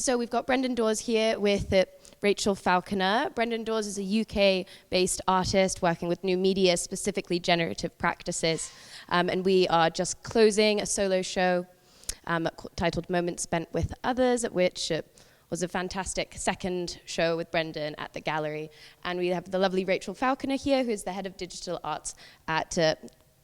So we've got Brendan Dawes here with Rachel Falconer. Brendan Dawes is a UK-based artist working with new media, specifically generative practices. And we are just closing a solo show titled Moments Spent with Others, at which was a fantastic second show with Brendan at the gallery. And we have the lovely Rachel Falconer here, who is the head of digital arts at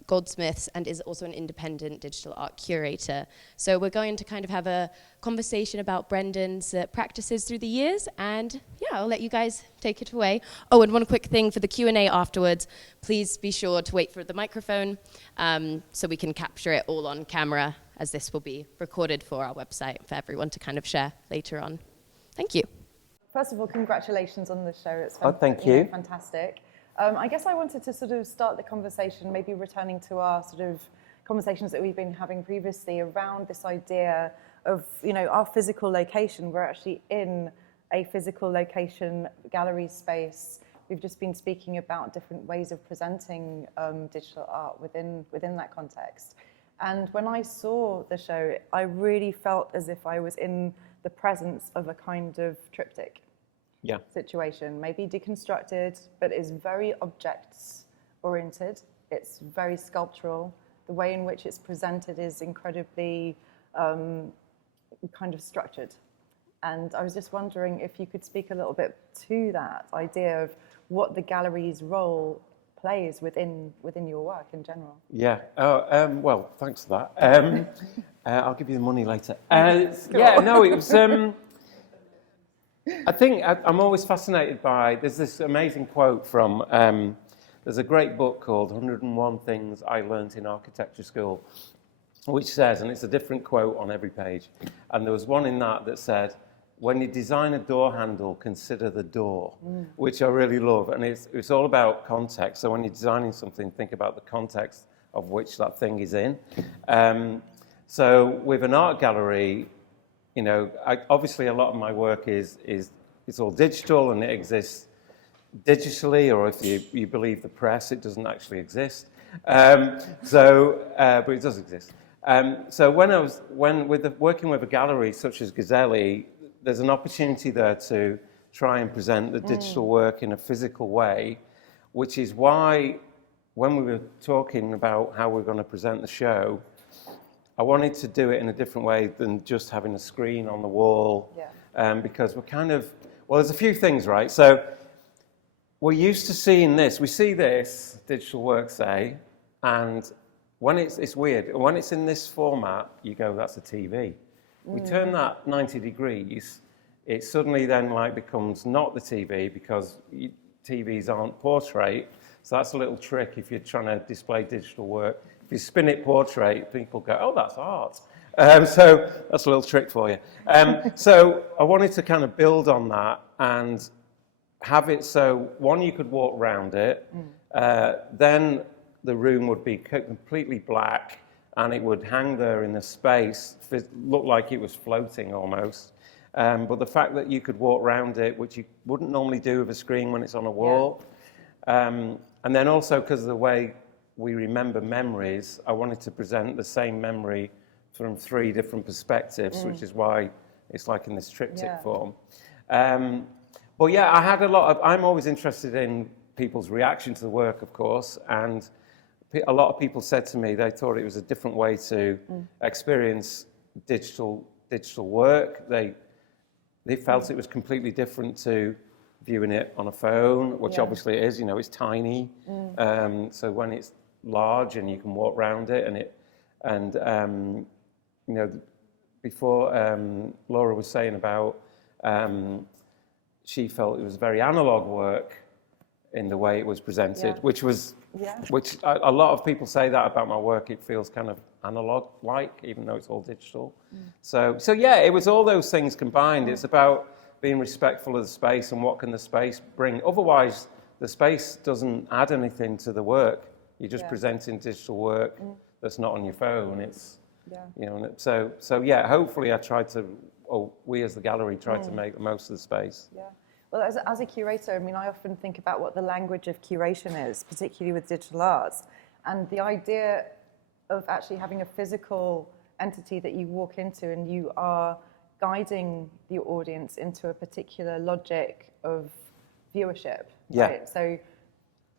Goldsmiths and is also an independent digital art curator. So we're going to kind of have a conversation about Brendan's practices through the years, and yeah, I'll let you guys take it away. Oh, and one quick thing for the Q&A afterwards, please be sure to wait for the microphone so we can capture it all on camera, as this will be recorded for our website for everyone to kind of share later on. Thank you. First of all, congratulations on the show. It's thank you. Fantastic. I guess I wanted to sort of start the conversation, maybe returning to our sort of conversations that we've been having previously around this idea of, our physical location. We're actually in a physical location, gallery space. We've just been speaking about different ways of presenting digital art within that context. And when I saw the show, I really felt as if I was in the presence of a kind of triptych. Situation, maybe deconstructed, but is very objects-oriented. It's very sculptural. The way in which it's presented is incredibly kind of structured. And I was just wondering if you could speak a little bit to that idea of what the gallery's role plays within your work in general. Yeah. Well, thanks for that. I'll give you the money later. It was... I think I'm always fascinated by, there's this amazing quote from, there's a great book called 101 Things I Learnt in Architecture School, which says, and it's a different quote on every page, and there was one in that said, when you design a door handle, consider the door, which I really love, and it's all about context. So when you're designing something, think about the context of which that thing is in. So with an art gallery, obviously a lot of my work is it's all digital and it exists digitally, or if you believe the press, it doesn't actually exist. But it does exist. So working with a gallery such as Gazzelli, there's an opportunity there to try and present the digital work in a physical way, which is why when we were talking about how we're going to present the show, I wanted to do it in a different way than just having a screen on the wall, because we're kind of, there's a few things, right? So we're used to seeing this. We see this digital work, say, and when it's weird. When it's in this format, you go, that's a TV. We turn that 90 degrees, it suddenly then becomes not the TV because TVs aren't portrait. So that's a little trick if you're trying to display digital work. If you spin it portrait, people go, oh, that's art. So that's a little trick for you. So I wanted to kind of build on that and have it so, one, you could walk around it, then the room would be completely black and it would hang there in the space, look like it was floating almost. But the fact that you could walk around it, which you wouldn't normally do with a screen when it's on a wall. And then also because of the way we remember memories, I wanted to present the same memory from 3 different perspectives, which is why it's like in this triptych form. But yeah, I'm always interested in people's reaction to the work, of course, and a lot of people said to me they thought it was a different way to experience digital work. They felt it was completely different to viewing it on a phone, which obviously it is, it's tiny. So when it's large and you can walk around it, before Laura was saying about she felt it was very analog work in the way it was presented, which a lot of people say that about my work. It feels kind of analog-like, even though it's all digital. So yeah, it was all those things combined. It's about being respectful of the space and what can the space bring. Otherwise, the space doesn't add anything to the work. You're just presenting digital work that's not on your phone. It's, so yeah, hopefully I tried to, or we as the gallery tried to make the most of the space. Yeah. Well, as a curator, I often think about what the language of curation is, particularly with digital arts, and the idea of actually having a physical entity that you walk into and you are guiding the audience into a particular logic of viewership. Yeah. Right? So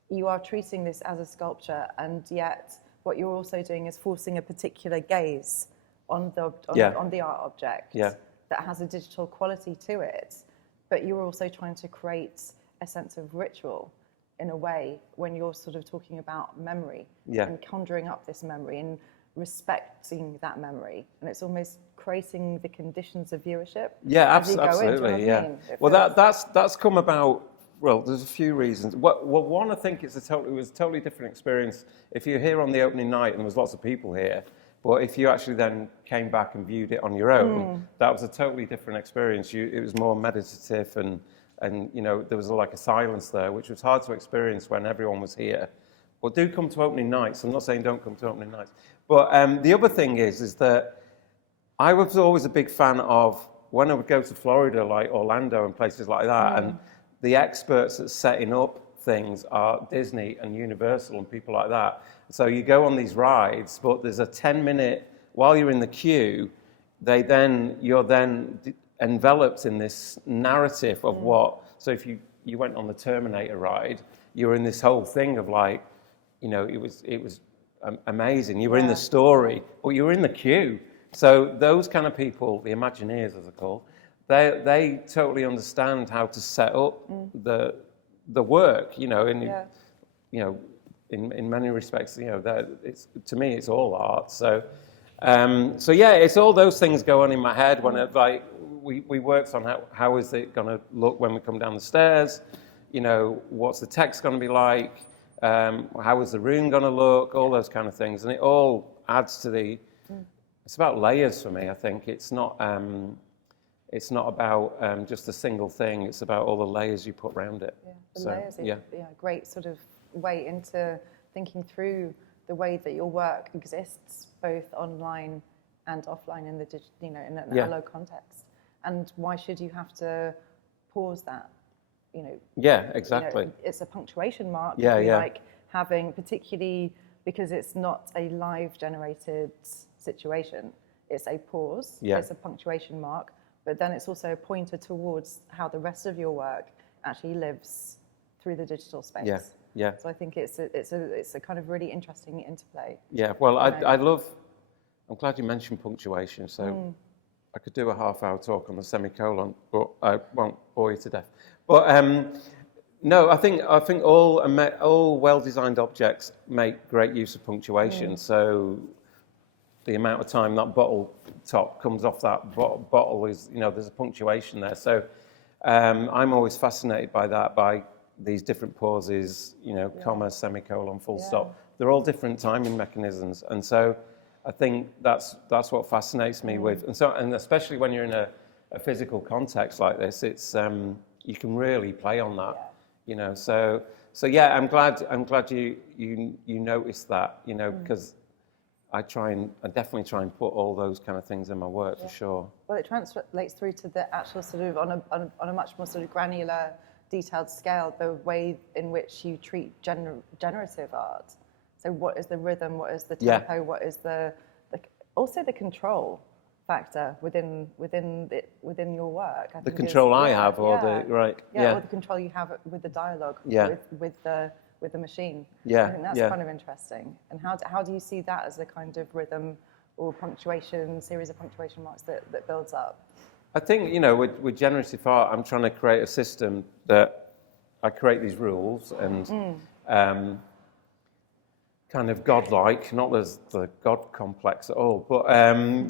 you are treating this as a sculpture, and yet what you're also doing is forcing a particular gaze on the art object that has a digital quality to it. But you're also trying to create a sense of ritual in a way when you're sort of talking about memory and conjuring up this memory and respecting that memory. And it's almost creating the conditions of viewership. Yeah, absolutely. Yeah. Well, that's come about. Well, there's a few reasons. Well, one, I think it was a totally different experience. If you're here on the opening night and there was lots of people here, but if you actually then came back and viewed it on your own, that was a totally different experience. It was more meditative and there was like a silence there, which was hard to experience when everyone was here. But do come to opening nights. I'm not saying don't come to opening nights. But the other thing is that I was always a big fan of when I would go to Florida, like Orlando and places like that, and the experts at setting up things are Disney and Universal and people like that. So you go on these rides, but there's a 10-minute, while you're in the queue, you're then enveloped in this narrative of what. So if you went on the Terminator ride, you were in this whole thing of like, it was amazing. You were in the story, but you were in the queue. So those kind of people, the Imagineers as they're called, they totally understand how to set up the work, in many respects, it's, to me, it's all art. So it's all those things go on in my head when we worked on how is it going to look when we come down the stairs, what's the text going to be like, how is the room going to look, all those kind of things, and it all adds to it's about layers for me. I think it's not about just a single thing. It's about all the layers you put around it. Layers is a great sort of way into thinking through the way that your work exists both online and offline in the in an analog context. And why should you have to pause that? Yeah, exactly. It's a punctuation mark. Like having, particularly because it's not a live generated situation. It's a pause. It's a punctuation mark. But then it's also a pointer towards how the rest of your work actually lives through the digital space. Yeah. So I think it's a kind of really interesting interplay. Yeah. Well, I'm glad you mentioned punctuation. So I could do a half-hour talk on the semicolon, but I won't bore you to death. But no, I think all well-designed objects make great use of punctuation. So the amount of time that bottle top comes off that bottle is, there's a punctuation there. So I'm always fascinated by that, by these different pauses, comma, semicolon, full stop. They're all different timing mechanisms. And so I think that's what fascinates me with. And especially when you're in a physical context like this, it's you can really play on that, So yeah, I'm glad you noticed that, because I definitely try and put all those kind of things in my work for sure. Well, it translates through to the actual sort of on a much more sort of granular, detailed scale, the way in which you treat generative art. So what is the rhythm? What is the tempo? What is also the control factor within your work? The control I have, or or the control you have with the dialogue with the machine. I think that's kind of interesting. And how do you see that as a kind of rhythm or punctuation, series of punctuation marks that builds up? I think, with generative art, I'm trying to create a system that I create these rules and kind of godlike, not as the God complex at all, but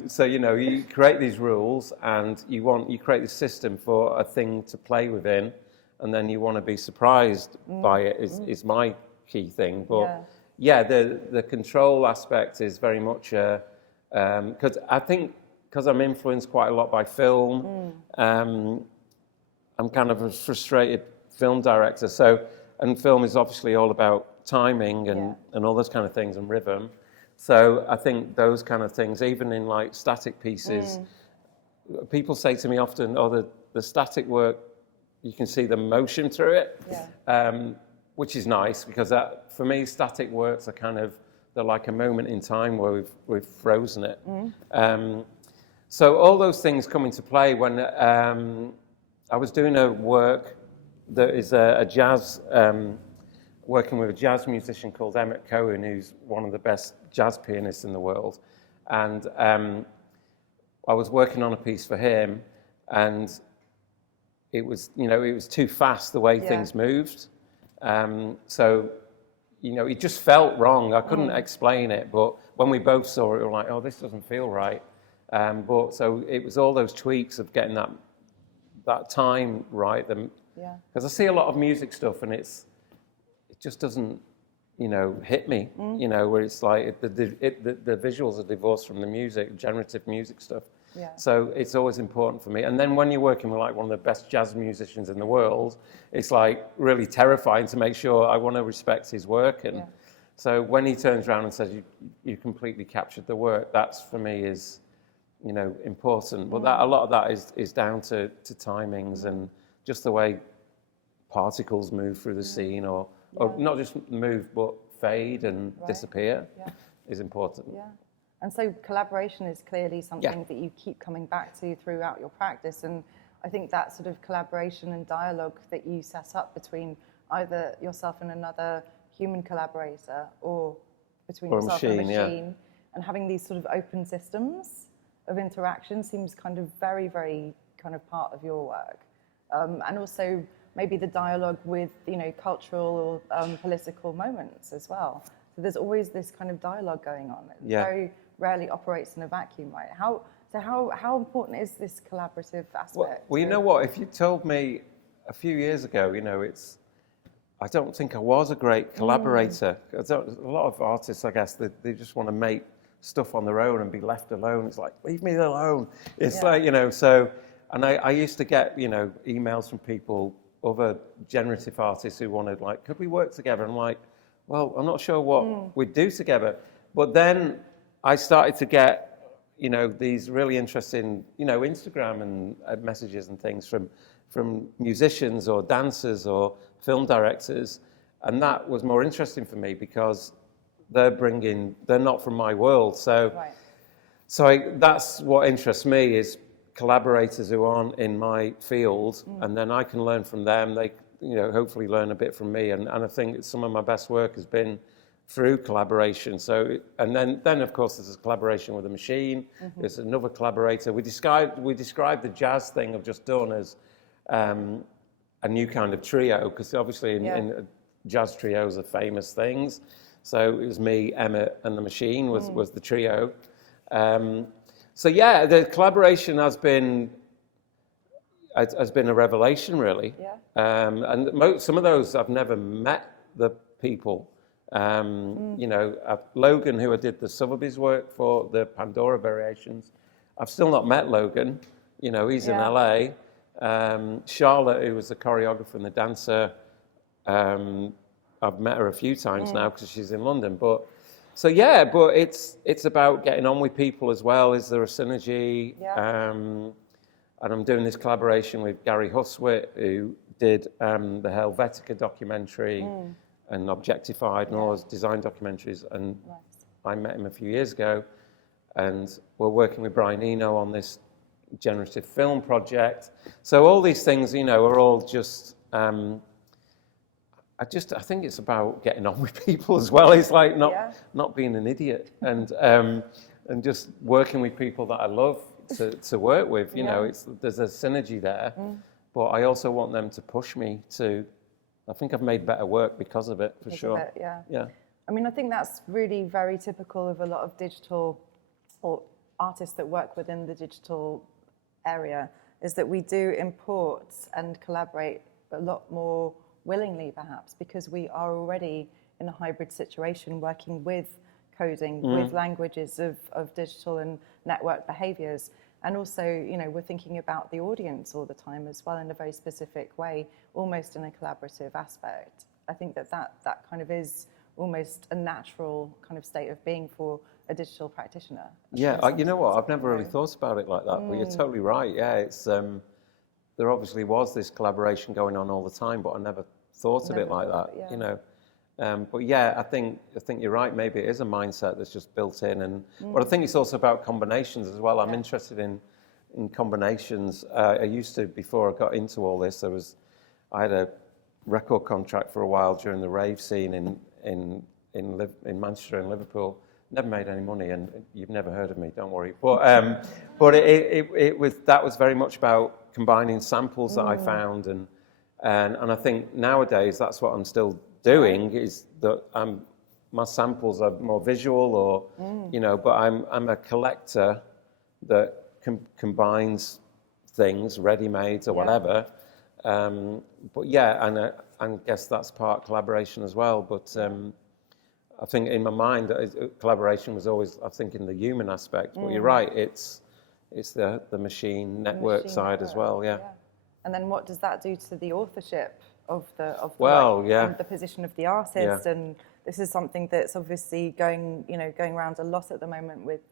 so, you create these rules and you create this system for a thing to play within, and then you want to be surprised by it is my key thing. But the control aspect is very much because I think because I'm influenced quite a lot by film, I'm kind of a frustrated film director. And film is obviously all about timing and all those kind of things and rhythm. So I think those kind of things, even in like static pieces, people say to me often, the static work, you can see the motion through it, which is nice because for me, static works are they're like a moment in time where we've frozen it. So all those things come into play when I was doing a work that is a jazz, working with a jazz musician called Emmett Cohen, who's one of the best jazz pianists in the world. And I was working on a piece for him, and it was too fast the way things moved. So, it just felt wrong. I couldn't explain it, but when we both saw it, we were like, oh, this doesn't feel right. But so it was all those tweaks of getting that time right. Because I see a lot of music stuff, and it just doesn't, hit me. Where it's like the visuals are divorced from the music, generative music stuff. Yeah. So it's always important for me. And then when you're working with like one of the best jazz musicians in the world, it's like really terrifying to make sure I want to respect his work. And so when he turns around and says, you completely captured the work, that's for me is, important. But a lot of that is down to timings and just the way particles move through the scene or not just move, but fade and disappear is important. Yeah. And so collaboration is clearly something that you keep coming back to throughout your practice. And I think that sort of collaboration and dialogue that you set up between either yourself and another human collaborator or between yourself and a machine, and having these sort of open systems of interaction seems kind of very, very kind of part of your work. And also maybe the dialogue with, cultural or political moments as well. So there's always this kind of dialogue going on. It very rarely operates in a vacuum, right? How important is this collaborative aspect? Well, you know what? If you told me a few years ago, I don't think I was a great collaborator. A lot of artists, I guess, they just want to make stuff on their own and be left alone. It's like, leave me alone. It's like, so, and I used to get, emails from people, other generative artists who wanted, like, could we work together? I'm like, well, I'm not sure what we'd do together. But then I started to get, these really interesting, Instagram and messages and things from musicians or dancers or film directors. And that was more interesting for me because they're not from my world. So, that's what interests me is collaborators who aren't in my field, and then I can learn from them. They, hopefully learn a bit from me. And I think that some of my best work has been through collaboration. So, and then of course there's a collaboration with a machine. There's another collaborator. We described the jazz thing I've just done as a new kind of trio, because obviously in jazz trios are famous things. So it was me, Emmett, and the machine was the trio. So the collaboration has been a revelation, really. And some of those I've never met the people. Logan, who I did the Sotheby's work for, the Pandora variations, I've still not met Logan. He's in LA. Charlotte, who was the choreographer and the dancer, I've met her a few times now because she's in London. But it's about getting on with people as well. Is there a synergy? And I'm doing this collaboration with Gary Huswit, who did the Helvetica documentary and Objectified and all those design documentaries. And I met him a few years ago, and we're working with Brian Eno on this generative film project. So all these things, are all just. I think it's about getting on with people as well. It's like not being an idiot and just working with people that I love to work with. There's a synergy there, but I also want them to push me to. I think I've made better work because of it, for sure. Yeah. I mean, I think that's really very typical of a lot of digital or artists that work within the digital area, is that we do import and collaborate a lot more willingly, perhaps, because we are already in a hybrid situation working with coding, with languages of digital and network behaviors. And also, we're thinking about the audience all the time as well in a very specific way, almost in a collaborative aspect. I think that kind of is almost a natural kind of state of being for a digital practitioner. You know what? I've never really thought about it like that, but you're totally right. Yeah, it's there obviously was this collaboration going on all the time, but I never thought of it like that. But yeah, I think you're right. Maybe it is a mindset that's just built in, but I think it's also about combinations as well. I'm interested in combinations. I used to, before I got into all this, I had a record contract for a while during the rave scene in Manchester and Liverpool. Never made any money, and you've never heard of me. Don't worry. But that was very much about combining samples that I found, and I think nowadays that's what I'm still doing, is that my samples are more visual, or but I'm a collector that combines things, ready-mades or whatever. But yeah, and I guess that's part collaboration as well. But I think in my mind, collaboration was always, I think, in the human aspect. But you're right, it's the machine network side as well. Yeah. And then what does that do to the authorship of the and the position of the artist? Yeah. And this is something that's obviously going around a lot at the moment with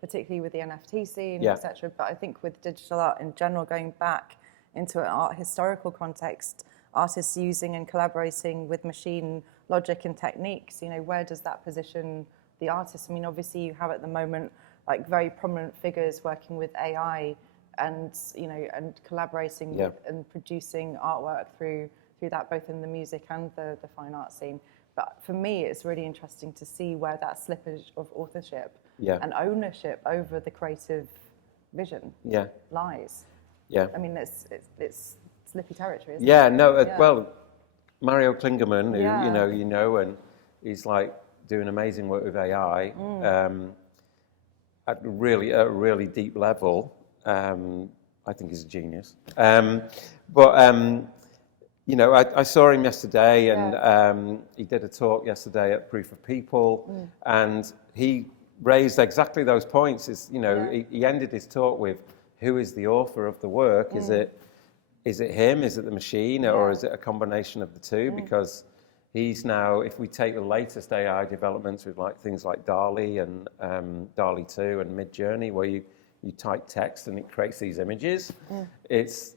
particularly with the NFT scene, etc. But I think with digital art in general, going back into an art historical context, artists using and collaborating with machine logic and techniques, where does that position the artist? I mean, obviously you have at the moment like very prominent figures working with AI and and collaborating with and producing artwork through that, both in the music and the fine art scene. But for me, it's really interesting to see where that slippage of authorship and ownership over the creative vision lies. Yeah. I mean, it's slippy territory, isn't it? Well, Mario Klingerman, who and he's like doing amazing work with AI at a really deep level. I think he's a genius. I saw him yesterday, and he did a talk yesterday at Proof of People, and he raised exactly those points. He ended his talk with, who is the author of the work? Is it him? Is it the machine? Or is it a combination of the two? Because he's now, if we take the latest AI developments with things like DALL-E and DALL-E 2 and Midjourney, where you type text and it creates these images, it's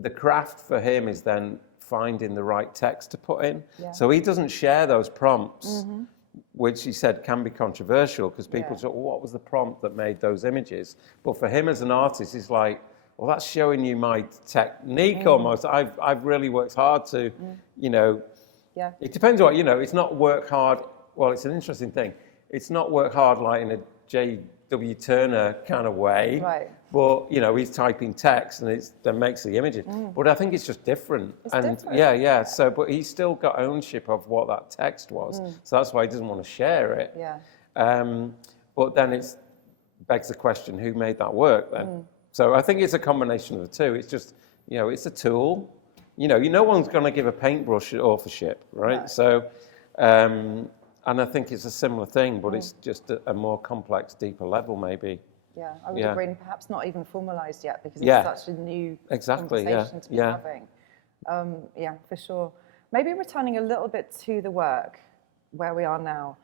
the craft for him is then finding the right text to put in. So he doesn't share those prompts, which he said can be controversial, because people say, well, what was the prompt that made those images? But for him as an artist, he's like, well, that's showing you my technique almost. I've really worked hard to, it depends what, it's not work hard. Well, it's an interesting thing. It's not work hard like in a J.W. Turner kind of way. Right. But, he's typing text and that makes the images. But I think it's just different. It's different. Yeah. So, but he's still got ownership of what that text was. So that's why he doesn't want to share it. Yeah. But then it begs the question, who made that work then? So I think it's a combination of the two. It's just, it's a tool. No one's going to give a paintbrush authorship, right? So, and I think it's a similar thing, but it's just a more complex, deeper level, maybe. Yeah, I would agree, and perhaps not even formalised yet, because it's such a new conversation to be having. For sure. Maybe returning a little bit to the work, where we are now.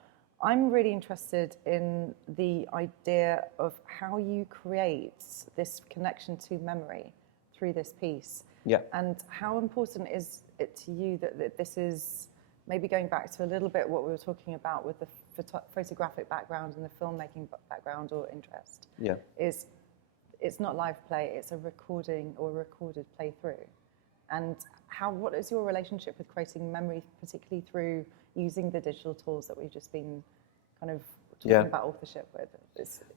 I'm really interested in the idea of how you create this connection to memory through this piece. Yeah. And how important is it to you that this is, maybe going back to a little bit what we were talking about with the photographic background and the filmmaking background or interest, is it's not live play, it's a recording or recorded playthrough. And what is your relationship with creating memory, particularly through using the digital tools that we've just been kind of talking about authorship with?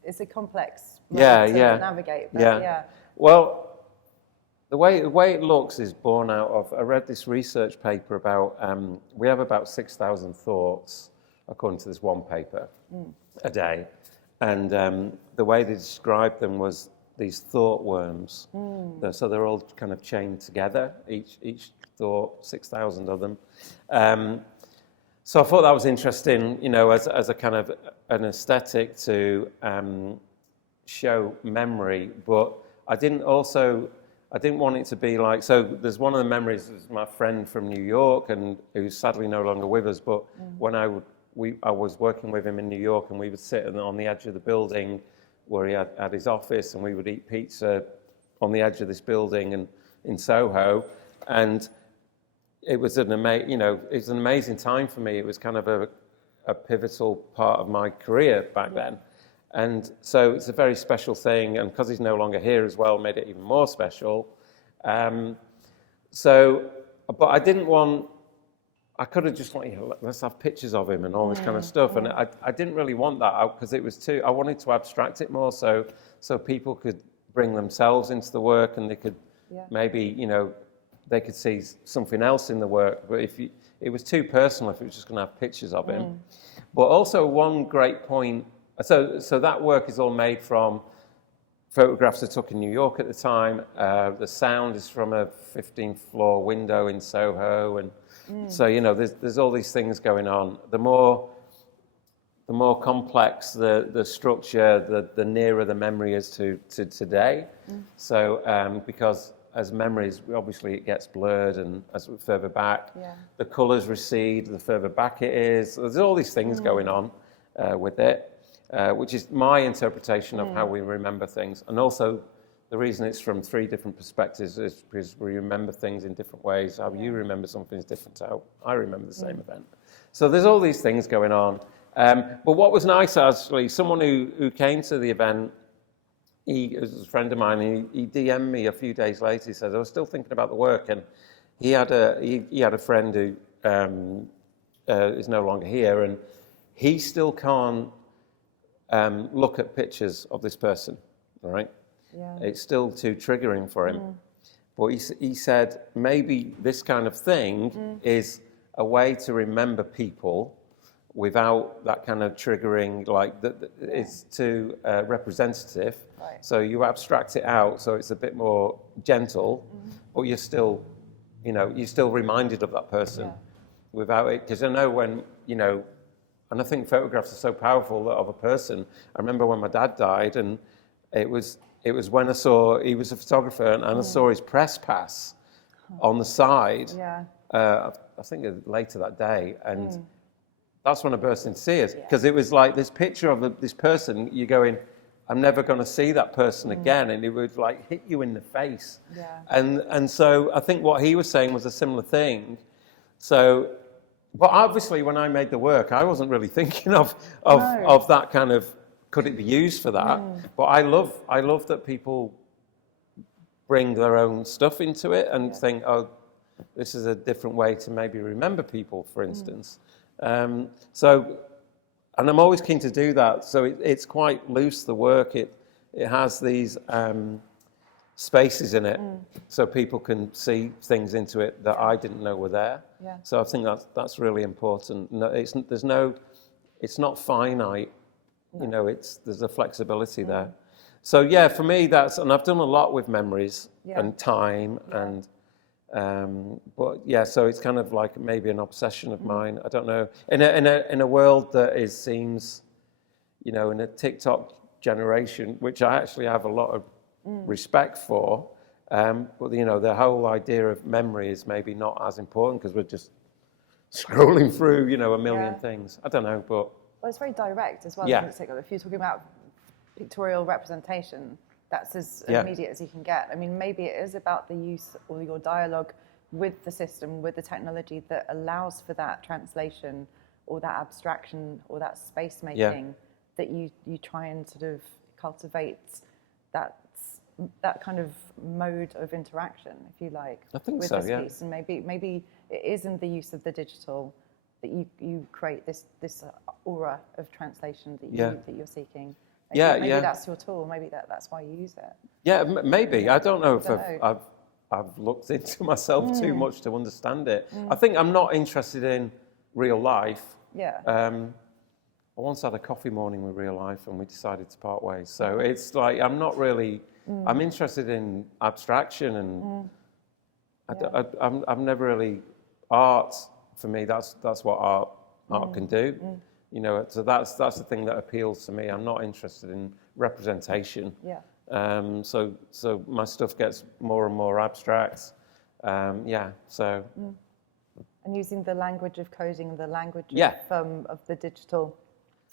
It's a complex to navigate. But Well, the way it looks is born out of, I read this research paper about, we have about 6,000 thoughts, according to this one paper, a day. And the way they described them was these thought worms. So they're all kind of chained together, each thought, 6,000 of them. So I thought that was interesting, as a kind of an aesthetic to show memory, but I didn't want it to be like, so there's one of the memories is my friend from New York, and who's sadly no longer with us, but when I was working with him in New York, and we would sit on the edge of the building where he had his office, and we would eat pizza on the edge of this building and in Soho, and it was an amazing time for me. It was kind of a pivotal part of my career back then. And so it's a very special thing, and because he's no longer here as well, made it even more special. But I didn't want, I could have just like, let's have pictures of him and all this kind of stuff. And I didn't really want that out because it was too, I wanted to abstract it more so people could bring themselves into the work, and they could maybe, they could see something else in the work. But it was too personal if it was just going to have pictures of him. But also one great point, so that work is all made from photographs I took in New York at the time. The sound is from a 15th floor window in Soho, and so there's all these things going on. The more complex the structure, the nearer the memory is to today. So because as memories, obviously it gets blurred, and as we're further back, the colours recede, the further back it is. So there's all these things going on with it. Which is my interpretation of how we remember things. And also, the reason it's from 3 different perspectives is because we remember things in different ways. How you remember something is different to how I remember the same event. So there's all these things going on. But what was nice, actually, someone who came to the event, he was a friend of mine, he DM'd me a few days later. He said, I was still thinking about the work. And he had a friend who is no longer here, and he still can't look at pictures of this person, all right? It's still too triggering for him. But he said maybe this kind of thing is a way to remember people without that kind of triggering, like it's too representative. Right. So you abstract it out so it's a bit more gentle, but you're still reminded of that person without it. Because I know when, and I think photographs are so powerful of a person. I remember when my dad died, and it was when I saw, he was a photographer, and I saw his press pass on the side, I think later that day, and that's when I burst into tears, because it was like this picture of this person, you're going, I'm never going to see that person again, and it would like hit you in the face. And so I think what he was saying was a similar thing. So, but obviously, when I made the work, I wasn't really thinking of that kind of, could it be used for that? But I love that people bring their own stuff into it and think, oh, this is a different way to maybe remember people, for instance. And I'm always keen to do that. So it's quite loose, the work. It has these spaces in it, so people can see things into it that I didn't know were there. So I think that's really important. No, it's not finite. There's a flexibility there. So for me and I've done a lot with memories and time and. So it's kind of like maybe an obsession of mine. I don't know. In a world that seems, in a TikTok generation, which I actually have a lot of respect for, but the whole idea of memory is maybe not as important because we're just scrolling through, a million things. I don't know, but it's very direct as well. Isn't it? If you're talking about pictorial representation, that's as immediate as you can get. I mean, maybe it is about the use or your dialogue with the system, with the technology that allows for that translation or that abstraction or that space making that you try and sort of cultivate that kind of mode of interaction, if you like, I think with so, this piece. And maybe it is in the use of the digital that you create this aura of translation that you're seeking. Maybe that's your tool. Maybe that's why you use it. Yeah, maybe. I don't know if I've looked into myself too much to understand it. I think I'm not interested in real life. I once had a coffee morning with real life, and we decided to part ways. So it's like I'm not really. I'm interested in abstraction, and I'm never really art. For me, that's what art can do. So that's the thing that appeals to me. I'm not interested in representation. So my stuff gets more and more abstract. So. And using the language of coding and the language of the digital,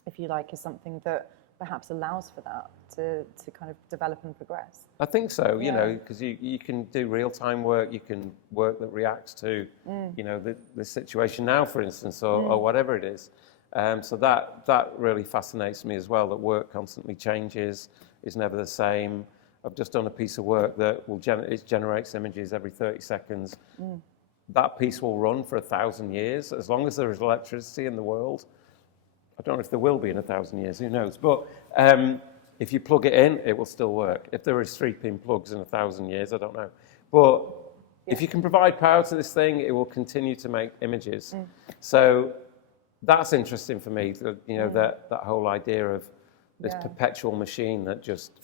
if you like, is something that perhaps allows for that to kind of develop and progress. I think so, you Yeah. know, because you can do real-time work, you can work that reacts to, you know, the situation now, for instance, or whatever it is. So that really fascinates me as well, that work constantly changes, is never the same. I've just done a piece of work that will it generates images every 30 seconds. That piece will run for 1,000 years, as long as there is electricity in the world. I don't know if there will be in 1,000 years, who knows? But if you plug it in, it will still work. If there is 3-pin plugs in 1,000 years, I don't know. But if you can provide power to this thing, it will continue to make images. So that's interesting for me, you know, that whole idea of this perpetual machine that just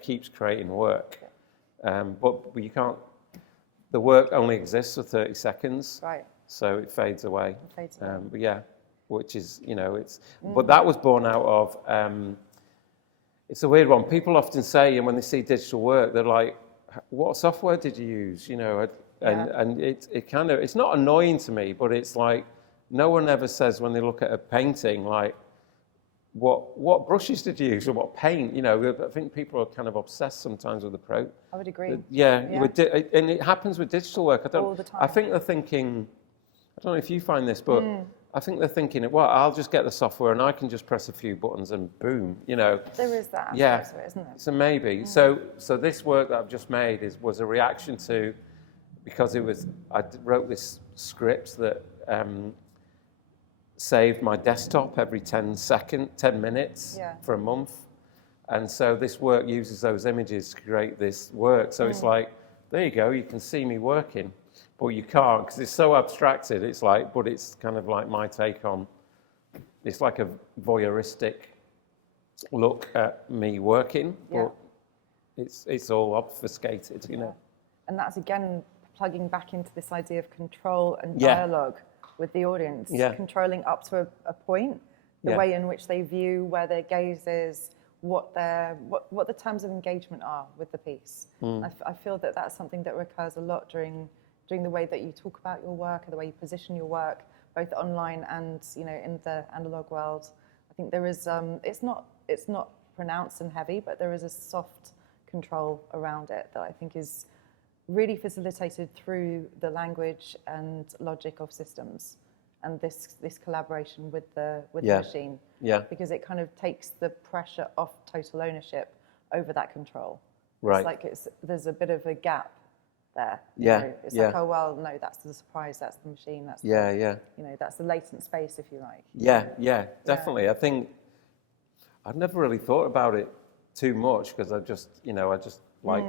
keeps creating work. But you can't, the work only exists for 30 seconds. Right. So it fades away. It fades away. But yeah, which is, you know, but that was born out of, it's a weird one. People often say, and when they see digital work, they're like, what software did you use? You know, and it kind of, it's not annoying to me, but it's like, no one ever says when they look at a painting, like, what brushes did you use or what paint? You know, I think people are kind of obsessed sometimes with the pro. I would agree. Yeah. And it happens with digital work. All the time. I think they're thinking, I don't know if you find this, but I think they're thinking, well, I'll just get the software and I can just press a few buttons and boom, you know. There is that aspect of it, isn't there? So maybe. So this work that I've just made was a reaction to, because I wrote this script that saved my desktop every 10 minutes for a month. And so this work uses those images to create this work. So it's like, there you go, you can see me working. But you can't, because it's so abstracted. It's like, but it's kind of like my take on, it's like a voyeuristic look at me working, but it's all obfuscated, you know. And that's again plugging back into this idea of control and dialogue with the audience, controlling up to a point, the way in which they view, where their gaze is, what the terms of engagement are with the piece. I feel that that's something that recurs a lot during the way that you talk about your work, or the way you position your work, both online and, you know, in the analog world. I think there is it's not pronounced and heavy, but there is a soft control around it that I think is really facilitated through the language and logic of systems, and this collaboration with the machine. Yeah. Because it kind of takes the pressure off total ownership over that control. Right. It's like there's a bit of a gap there. Yeah. You know? It's like, oh well, no, that's the surprise, that's the machine, that's you know, that's the latent space, if you like. Yeah, definitely. I think I've never really thought about it too much, because I just like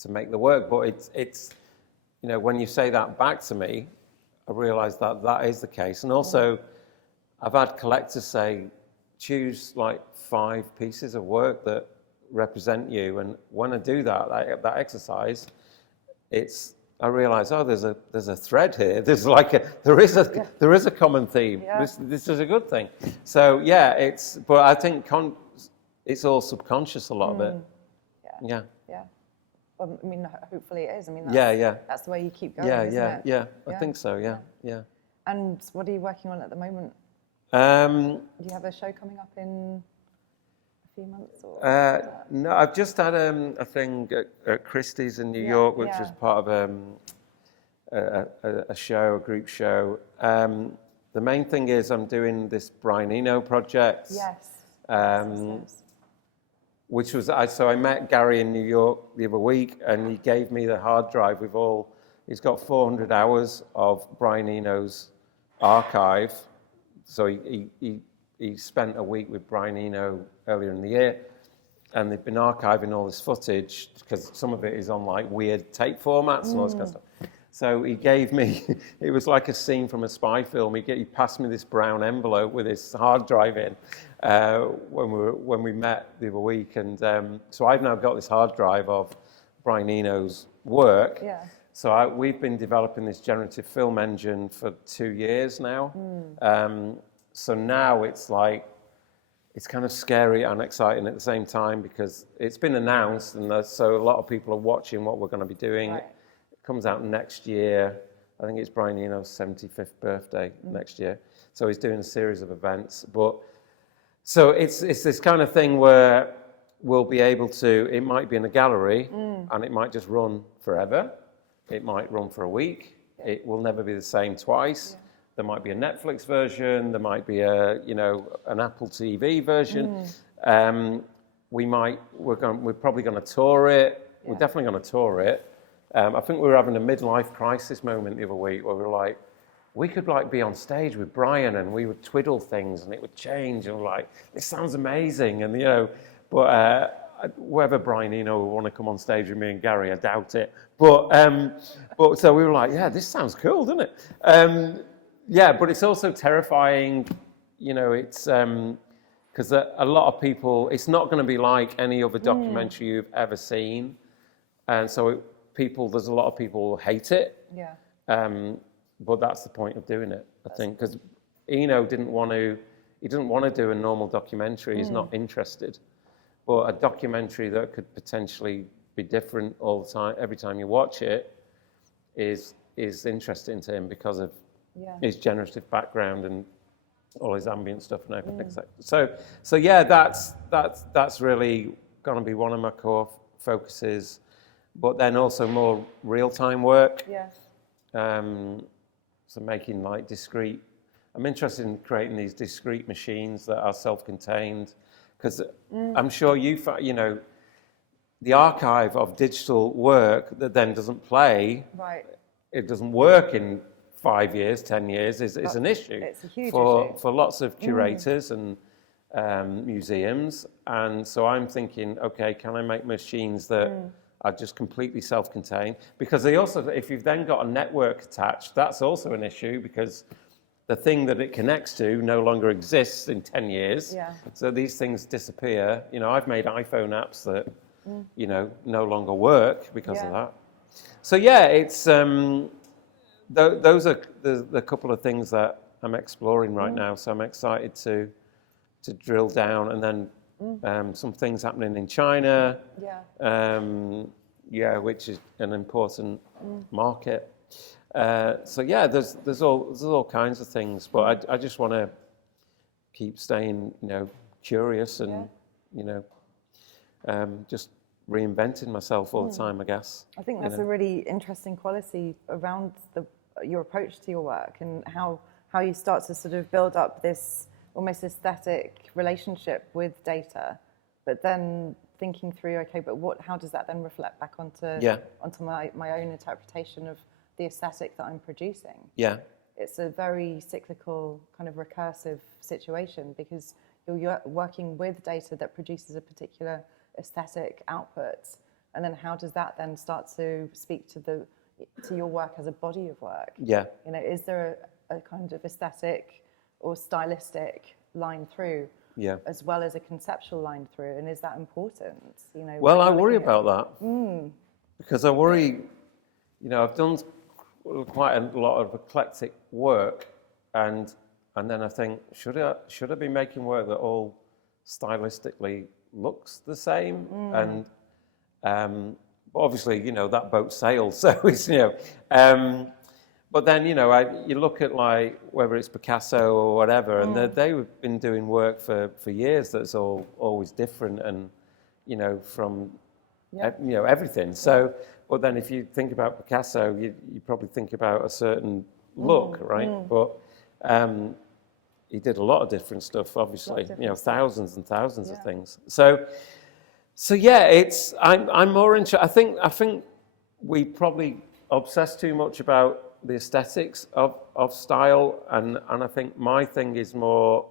to make the work. But it's you know, when you say that back to me, I realise that is the case. And also, I've had collectors say, choose like 5 pieces of work that represent you. And when I do that exercise, I realise, oh, there's a thread here. There's like there is a common theme. Yeah. This is a good thing. So but I think it's all subconscious, a lot of it. Yeah. Well, I mean, hopefully it is. I mean, that's the way you keep going, isn't it? Yeah. I think so. Yeah. And what are you working on at the moment? Do you have a show coming up in a few months? Or no, I've just had a thing at Christie's in New York, which was part of a group show. The main thing is I'm doing this Brian Eno project. Yes. Which was, so I met Gary in New York the other week, and he gave me the hard drive with he's got 400 hours of Brian Eno's archive. So he spent a week with Brian Eno earlier in the year, and they've been archiving all this footage, because some of it is on like weird tape formats and all this kind of stuff. So he gave me, it was like a scene from a spy film. He passed me this brown envelope with his hard drive in when we met the other week. And so I've now got this hard drive of Brian Eno's work. Yeah. So we've been developing this generative film engine for 2 years now. So now it's like, it's kind of scary and exciting at the same time, because it's been announced, and so a lot of people are watching what we're going to be doing. Right. It comes out next year. I think it's Brian Eno's 75th birthday next year. So he's doing a series of events. So it's this kind of thing where we'll be able to, it might be in a gallery and it might just run forever. It might run for a week. It will never be the same twice. There might be a Netflix version. There might be an Apple TV version. We're probably going to tour it. We're definitely going to tour it. I think we were having a midlife crisis moment the other week where we were like, we could like be on stage with Brian and we would twiddle things and it would change and we're like, this sounds amazing. And, but whether Brian Eno will want to come on stage with me and Gary, I doubt it. But so we were like, yeah, this sounds cool, doesn't it? But it's also terrifying, it's because a lot of people, it's not going to be like any other documentary you've ever seen. And so there's a lot of people who hate it. Yeah. But that's the point of doing it, I think, because Eno didn't want to do a normal documentary. He's not interested. But a documentary that could potentially be different all the time, every time you watch it, is interesting to him because of his generative background and all his ambient stuff and everything. So yeah, that's really going to be one of my core focuses. But then also more real-time work. Yes. So making like discrete. I'm interested in creating these discrete machines that are self-contained, because I'm sure the archive of digital work that then doesn't play. Right. It doesn't work in 5 years, 10 years is an issue. It's a huge issue for lots of curators and museums. And so I'm thinking, okay, can I make machines that are just completely self-contained? Because they also, if you've then got a network attached, that's also an issue because the thing that it connects to no longer exists in 10 years. Yeah. So these things disappear. I've made iPhone apps that, no longer work because of that. So yeah, it's, those are the couple of things that I'm exploring right now. So I'm excited to drill down, and then some things happening in China, which is an important market. So yeah, there's all kinds of things, but I just want to keep staying, curious and just reinventing myself all the time, I guess. I think that's a really interesting quality around your approach to your work and how you start to sort of build up this almost aesthetic relationship with data, but then thinking through, okay, but how does that then reflect back onto my own interpretation of the aesthetic that I'm producing? Yeah. It's a very cyclical, kind of recursive situation because you're working with data that produces a particular aesthetic output, and then how does that then start to speak to your work as a body of work? Yeah. Is there a kind of aesthetic or stylistic line through, as well as a conceptual line through, and is that important? Well, I worry about that because I worry. I've done quite a lot of eclectic work, and then I think, should I be making work that all stylistically looks the same? And but obviously, that boat sailed, so it's but then, you look at like whether it's Picasso or whatever, and they've been doing work for years that's always different, and from everything. So, but then if you think about Picasso, you probably think about a certain look, right? But he did a lot of different stuff, obviously. Thousands and thousands of things. So yeah, I'm more interested. I think we probably obsess too much about the aesthetics of style, and I think my thing is more,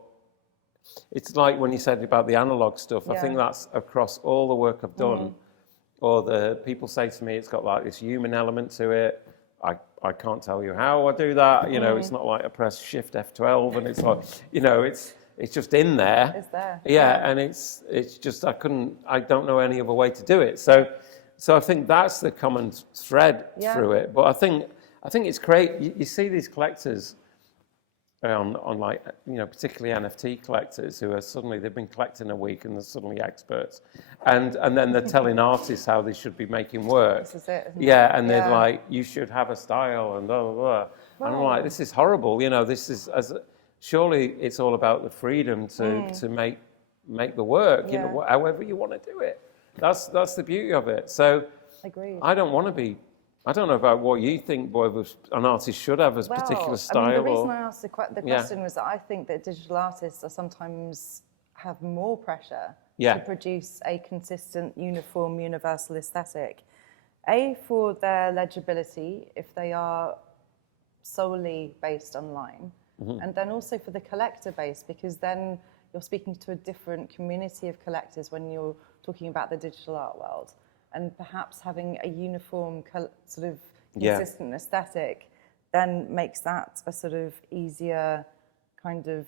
it's like when you said about the analog stuff, I think that's across all the work I've done, or the people say to me it's got like this human element to it. I can't tell you how I do that, it's not like I press Shift F12 and it's like, it's just in there. It's there. Yeah, and it's just, I don't know any other way to do it. So I think that's the common thread through it. But I think it's great. You see these collectors on like, particularly NFT collectors who are they've been collecting a week and they're suddenly experts. And then they're telling artists how they should be making work. This is it. And they're like, you should have a style and blah, blah, blah. And I'm like, this is horrible. This is, surely it's all about the freedom to make make the work, Yeah. however you want to do it. That's the beauty of it. So Agreed. I don't want to be. I don't know about what you think an artist should have as a particular style. I mean, the reason I asked the Yeah. question was that I think that digital artists are sometimes have more pressure Yeah. to produce a consistent, uniform, universal aesthetic. A, for their legibility, if they are solely based online, and then also for the collector base, because then you're speaking to a different community of collectors when you're talking about the digital art world. And perhaps having a uniform, sort of consistent aesthetic then makes that a sort of easier kind of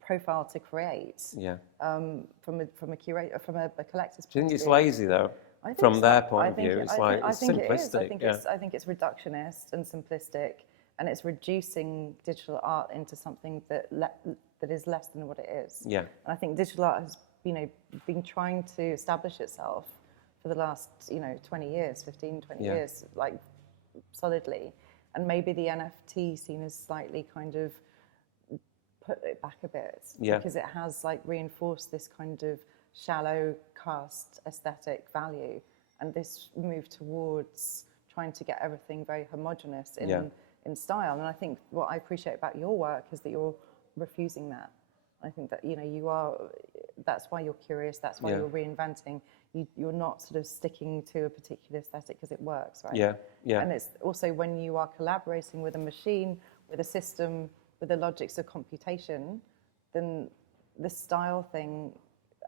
profile to create. Yeah. From a curator, from a collector's Do you think point it's of view. lazy though? I think From so. their point I of think view, it- it's I like think- I it's think it is. simplistic. I think it's reductionist and simplistic, and it's reducing digital art into something that is less than what it is. Yeah. And I think digital art has, been trying to establish itself for the last, 20 years, 15, 20 Yeah. years, like solidly. And maybe the NFT scene has slightly kind of put it back a bit, Yeah. because it has like reinforced this kind of shallow cast aesthetic value, and this move towards trying to get everything very homogenous in style. And I think what I appreciate about your work is that you're refusing that. I think that that's why you're curious, that's why Yeah. you're reinventing. You're not sort of sticking to a particular aesthetic because it works, right? Yeah, yeah. And it's also when you are collaborating with a machine, with a system, with the logics of computation, then the style thing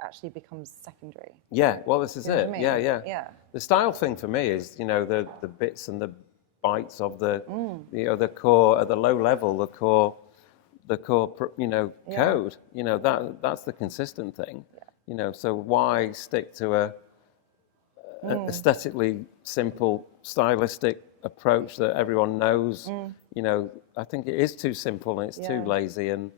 actually becomes secondary. Yeah, well, this is You know it. what I mean? Yeah. Yeah. The style thing for me is, the bits and the bytes of the core at the low level, the core code. That's the consistent thing. Yeah. So why stick to a aesthetically simple, stylistic approach that everyone knows? I think it is too simple and it's too lazy, and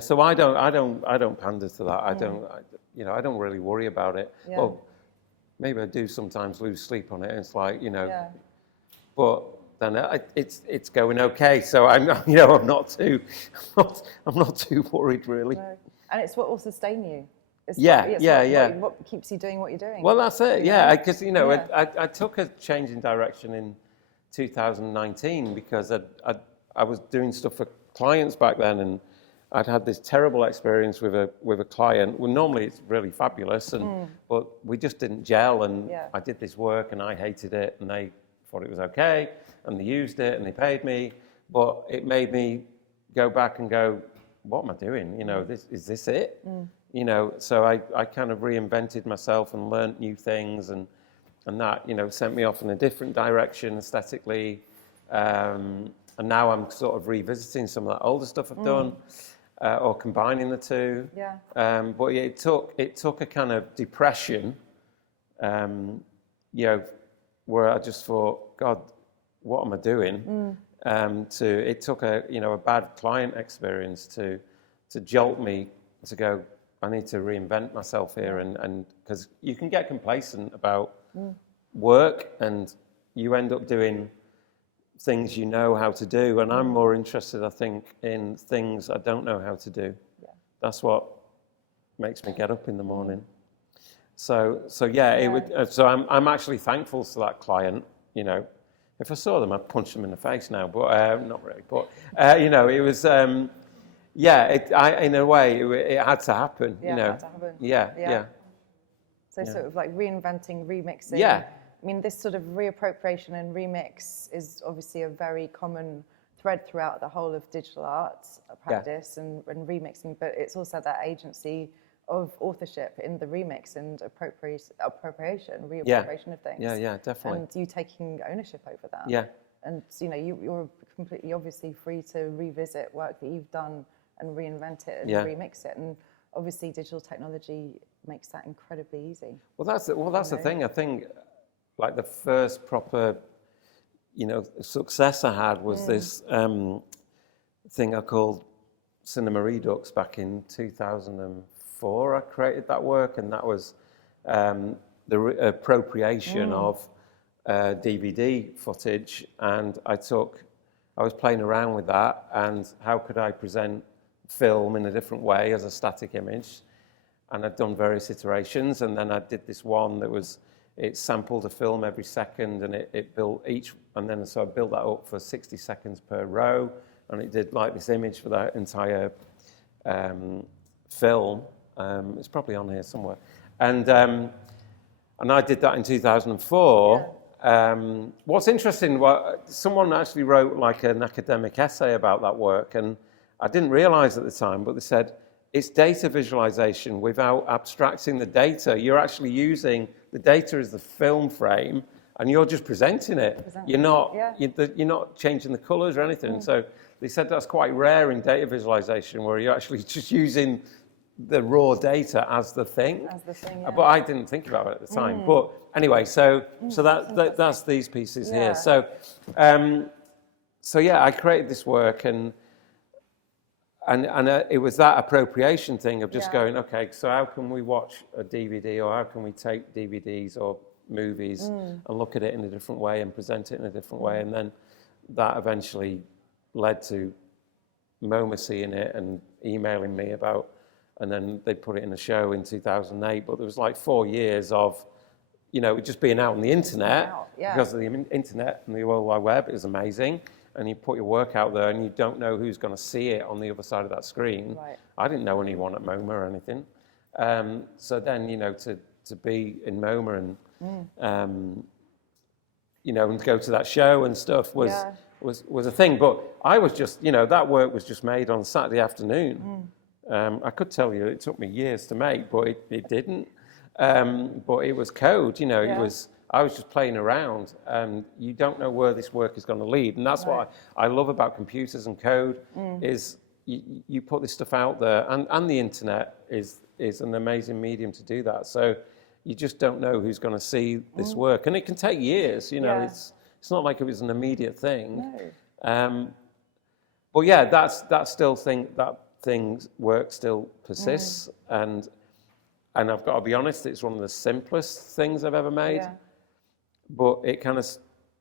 so I don't pander to that. I don't really worry about it. Yeah. Well, maybe I do sometimes lose sleep on it. And it's like, Yeah. but then it's going okay. So I'm not too worried really. No. And it's what will sustain you. It's what keeps you doing what you're doing. Well, that's it. Yeah, because Yeah. I took a change in direction in 2019 because I was doing stuff for clients back then, and I'd had this terrible experience with a client. Well, normally it's really fabulous, but we just didn't gel, and I did this work and I hated it, and they thought it was okay, and they used it and they paid me, but it made me go back and go, what am I doing? Is this it? So I kind of reinvented myself and learnt new things, and that sent me off in a different direction aesthetically, and now I'm sort of revisiting some of that older stuff I've done, or combining the two. Yeah. But it took a kind of depression, where I just thought, God, what am I doing? It took a bad client experience to jolt me to go, I need to reinvent myself here, and because you can get complacent about work and you end up doing things you know how to do, and I'm more interested, I think, in things I don't know how to do. Yeah. That's what makes me get up in the morning. So it would. So I'm actually thankful to that client. If I saw them, I'd punch them in the face now, but not really. But it was. In a way, it had to happen. Yeah, it had to happen. Yeah. So sort of like reinventing, remixing. Yeah. I mean, this sort of reappropriation and remix is obviously a very common thread throughout the whole of digital art practice and remixing, but it's also that agency of authorship in the remix and reappropriation of things. Yeah, definitely. And you taking ownership over that. Yeah. And you're completely obviously free to revisit work that you've done and reinvent it and remix it. And obviously digital technology makes that incredibly easy. Well, that's the thing. I think like the first proper, success I had was this thing I called Cinema Redux back in 2004. I created that work, and that was the appropriation of DVD footage, and I was playing around with that, and how could I present film in a different way as a static image. And I'd done various iterations, and then I did this one that was, it sampled a film every second, and it built each, and then so I built that up for 60 seconds per row, and it did like this image for that entire film. It's probably on here somewhere. And I did that in 2004. What's interesting, someone actually wrote like an academic essay about that work, and I didn't realize at the time, but they said, it's data visualization without abstracting the data. You're actually using the data as the film frame, and you're just presenting it. You're not, you're not changing the colors or anything. So they said that's quite rare in data visualization, where you're actually just using the raw data as the thing. But I didn't think about it at the time. But anyway, so that's these pieces here. So yeah, I created this work, and it was that appropriation thing of just going, okay, so how can we watch a DVD, or how can we take DVDs or movies and look at it in a different way and present it in a different way? And then that eventually led to MoMA seeing it and emailing me about, and then they put it in a show in 2008. But there was like 4 years of, you know, just being out on the internet because of the internet and the World Wide Web is amazing. And you put your work out there, and you don't know who's going to see it on the other side of that screen. I didn't know anyone at MoMA or anything. So then, you know, to be in MoMA and, you know, and go to that show and stuff was a thing. But I was just, you know, that work was just made on Saturday afternoon. I could tell you it took me years to make, but it didn't. But it was code, you know, it was. I was just playing around, and you don't know where this work is going to lead. And that's what I love about computers and code is you put this stuff out there, and the internet is an amazing medium to do that. So you just don't know who's going to see this work. And it can take years, you know, it's not like it was an immediate thing. But yeah, that work still persists. And I've got to be honest, it's one of the simplest things I've ever made. But it kind of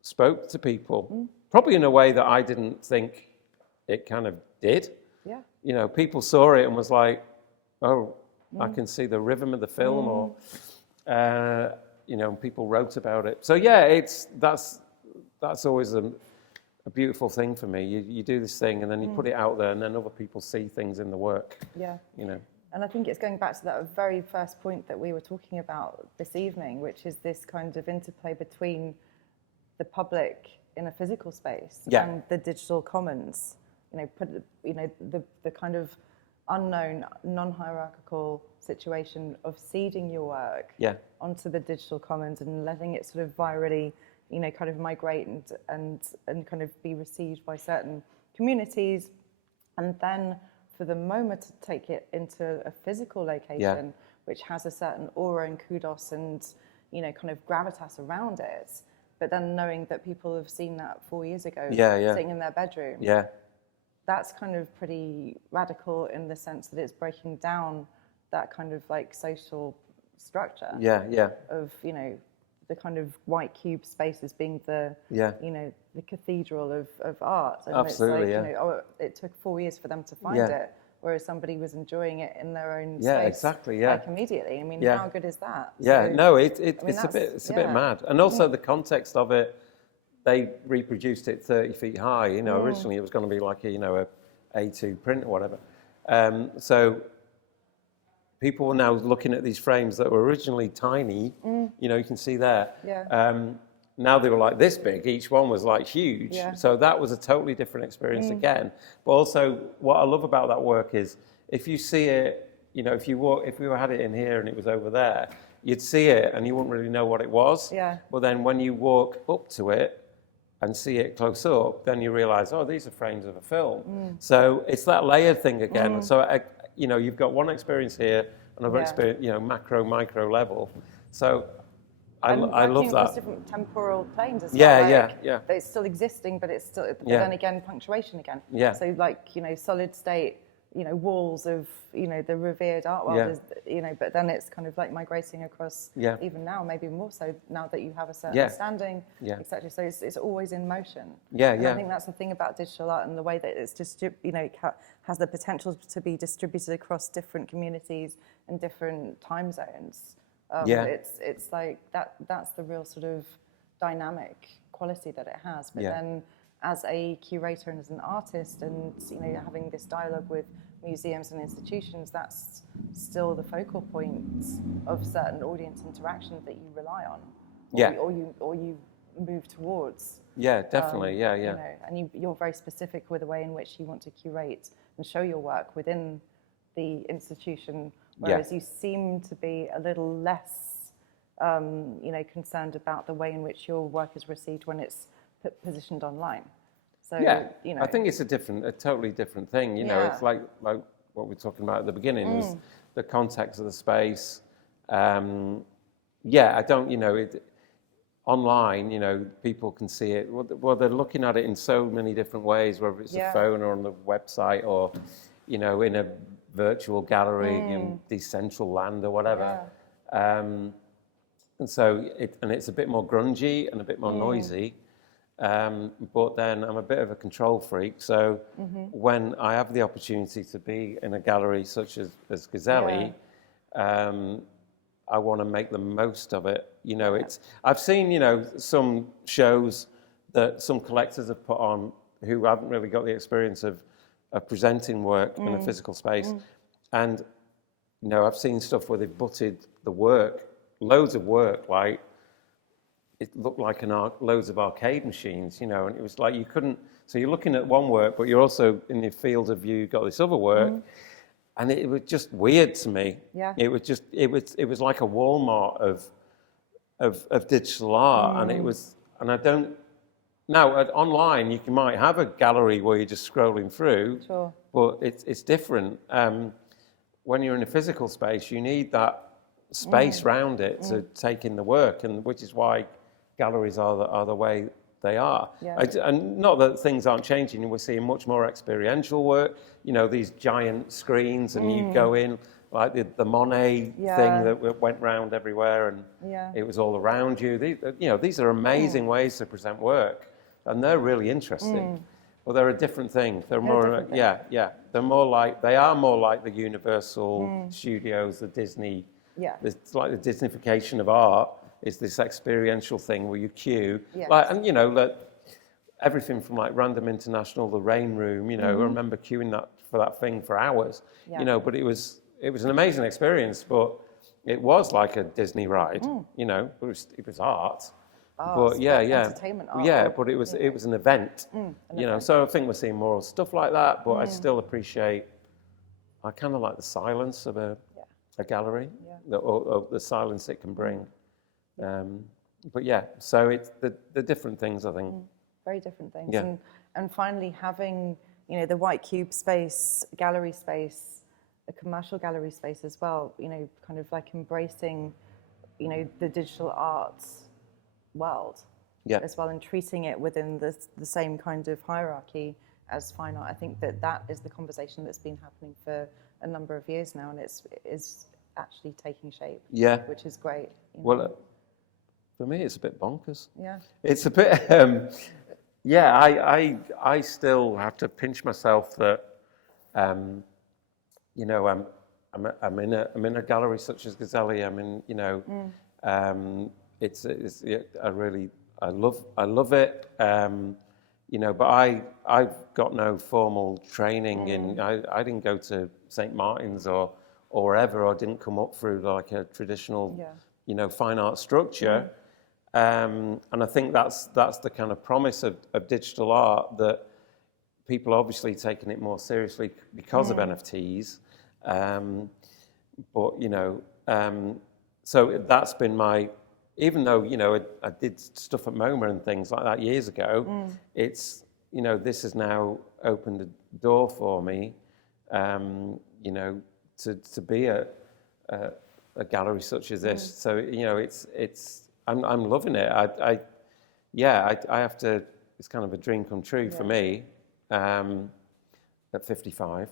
spoke to people, probably in a way that I didn't think it kind of did. You know, people saw it and was like, oh, I can see the rhythm of the film, or, you know, people wrote about it. So yeah, that's always a beautiful thing for me. You do this thing, and then you put it out there, and then other people see things in the work. You know. And I think it's going back to that very first point that we were talking about this evening, which is this kind of interplay between the public in a physical space and the digital commons. You know, the kind of unknown, non-hierarchical situation of seeding your work onto the digital commons and letting it sort of virally, you know, kind of migrate and kind of be received by certain communities, and then for the MoMA to take it into a physical location, which has a certain aura and kudos and, you know, kind of gravitas around it, but then knowing that people have seen that 4 years ago, sitting in their bedroom, that's kind of pretty radical in the sense that it's breaking down that kind of like social structure of, you know, the kind of white cube spaces being the, you know, the cathedral of art. And Absolutely, it's like, you know, it took 4 years for them to find it, whereas somebody was enjoying it in their own space, like immediately. I mean, how good is that? It's a bit mad. And also the context of it, they reproduced it 30 feet high. You know, originally it was going to be like a A2 print or whatever. So people are now looking at these frames that were originally tiny. You know, you can see there. Now they were like this big. Each one was like huge. So that was a totally different experience again. But also, what I love about that work is if you see it, you know, if we had it in here and it was over there, you'd see it and you wouldn't really know what it was. But then when you walk up to it and see it close up, then you realize, oh, these are frames of a film. So it's that layered thing again. So you know, you've got one experience here, another experience, you know, macro, micro level. So I love that. Across different temporal planes as well. That it's still existing, but it's still, but then again, punctuation again. So like, you know, solid state, walls of, the revered art world, but then it's kind of like migrating across, even now, maybe more so now that you have a certain standing, etc. So it's always in motion. And I think that's the thing about digital art and the way that it's has the potential to be distributed across different communities and different time zones. It's like that's the real sort of dynamic quality that it has. But then as a curator and as an artist and, having this dialogue with museums and institutions, that's still the focal point of certain audience interaction that you rely on. Or you move towards. Yeah, definitely, And you're very specific with the way in which you want to curate and show your work within the institution, whereas you seem to be a little less, concerned about the way in which your work is received when it's positioned online. So, I think it's a totally different thing. It's like what we were talking about at the beginning, is the context of the space. I don't, online, people can see it. Well, they're looking at it in so many different ways, whether it's a phone or on the website or, in a virtual gallery in Decentraland or whatever. And so it's a bit more grungy and a bit more noisy. But then I'm a bit of a control freak, so when I have the opportunity to be in a gallery such as Gazzelli, I want to make the most of it. I've seen, some shows that some collectors have put on who haven't really got the experience of presenting work in a physical space. And, I've seen stuff where they've butted the work, loads of work, like, it looked like loads of arcade machines, and it was like you couldn't. So you're looking at one work, but you're also in the field of view got this other work, and it was just weird to me. It was like a Walmart of digital art, and I don't. Now online you might have a gallery where you're just scrolling through, but it's different. When you're in a physical space, you need that space round it to take in the work, and which is why galleries are the way they are. And not that things aren't changing. We're seeing much more experiential work. These giant screens, and you go in like the Monet thing that went round everywhere, and it was all around you. These are amazing ways to present work, and they're really interesting. Well, they're a different thing. They're more, They are more like the Universal Studios, the Disney. It's like the Disneyfication of art is this experiential thing where you queue, and everything from like Random International, the Rain Room. I remember queuing for that thing for hours. But it was an amazing experience. But it was like a Disney ride. It was art. But entertainment art. But it was an event. So I think we're seeing more stuff like that. But I still appreciate. I kind of like the silence of a gallery, or the silence it can bring. So it's the different things, I think. Very different things. And finally having, the white cube space, gallery space, a commercial gallery space as well, kind of like embracing, the digital arts world as well, and treating it within the same kind of hierarchy as fine art. I think that is the conversation that's been happening for a number of years now, and is actually taking shape. Which is great. Well, for me, it's a bit bonkers. It's a bit. I still have to pinch myself that, I'm in a gallery such as Gazzelli. I love it. But I've got no formal training in. I didn't go to St. Martin's or wherever, or didn't come up through like a traditional, fine art structure. And I think that's the kind of promise of digital art, that people are obviously taking it more seriously because of NFTs. So that's been my, even though, I did stuff at MoMA and things like that years ago, it's, this has now opened a door for me, to be a gallery such as this. So, I'm loving it. I have to, it's kind of a dream come true for me, at 55.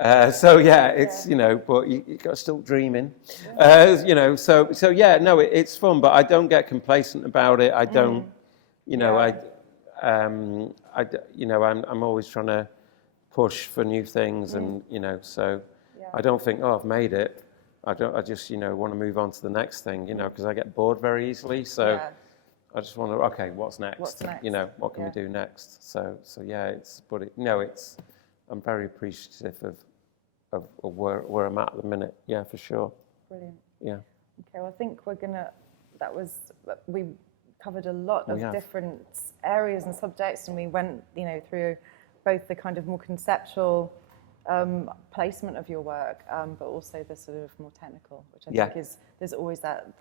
So yeah, it's but you got to still dreaming. So yeah, no, it's fun, but I don't get complacent about it. I don't, I'm always trying to push for new things, and so I don't think, oh, I've made it. I just want to move on to the next thing, because I get bored very easily. So I just want to, okay, what's next? What can we do next? So yeah, I'm very appreciative of where I'm at the minute. Yeah, for sure. Brilliant. Yeah. Okay, well, I think we covered a lot of different areas and subjects, and we went, through both the kind of more conceptual placement of your work, but also the sort of more technical, which I think there's always that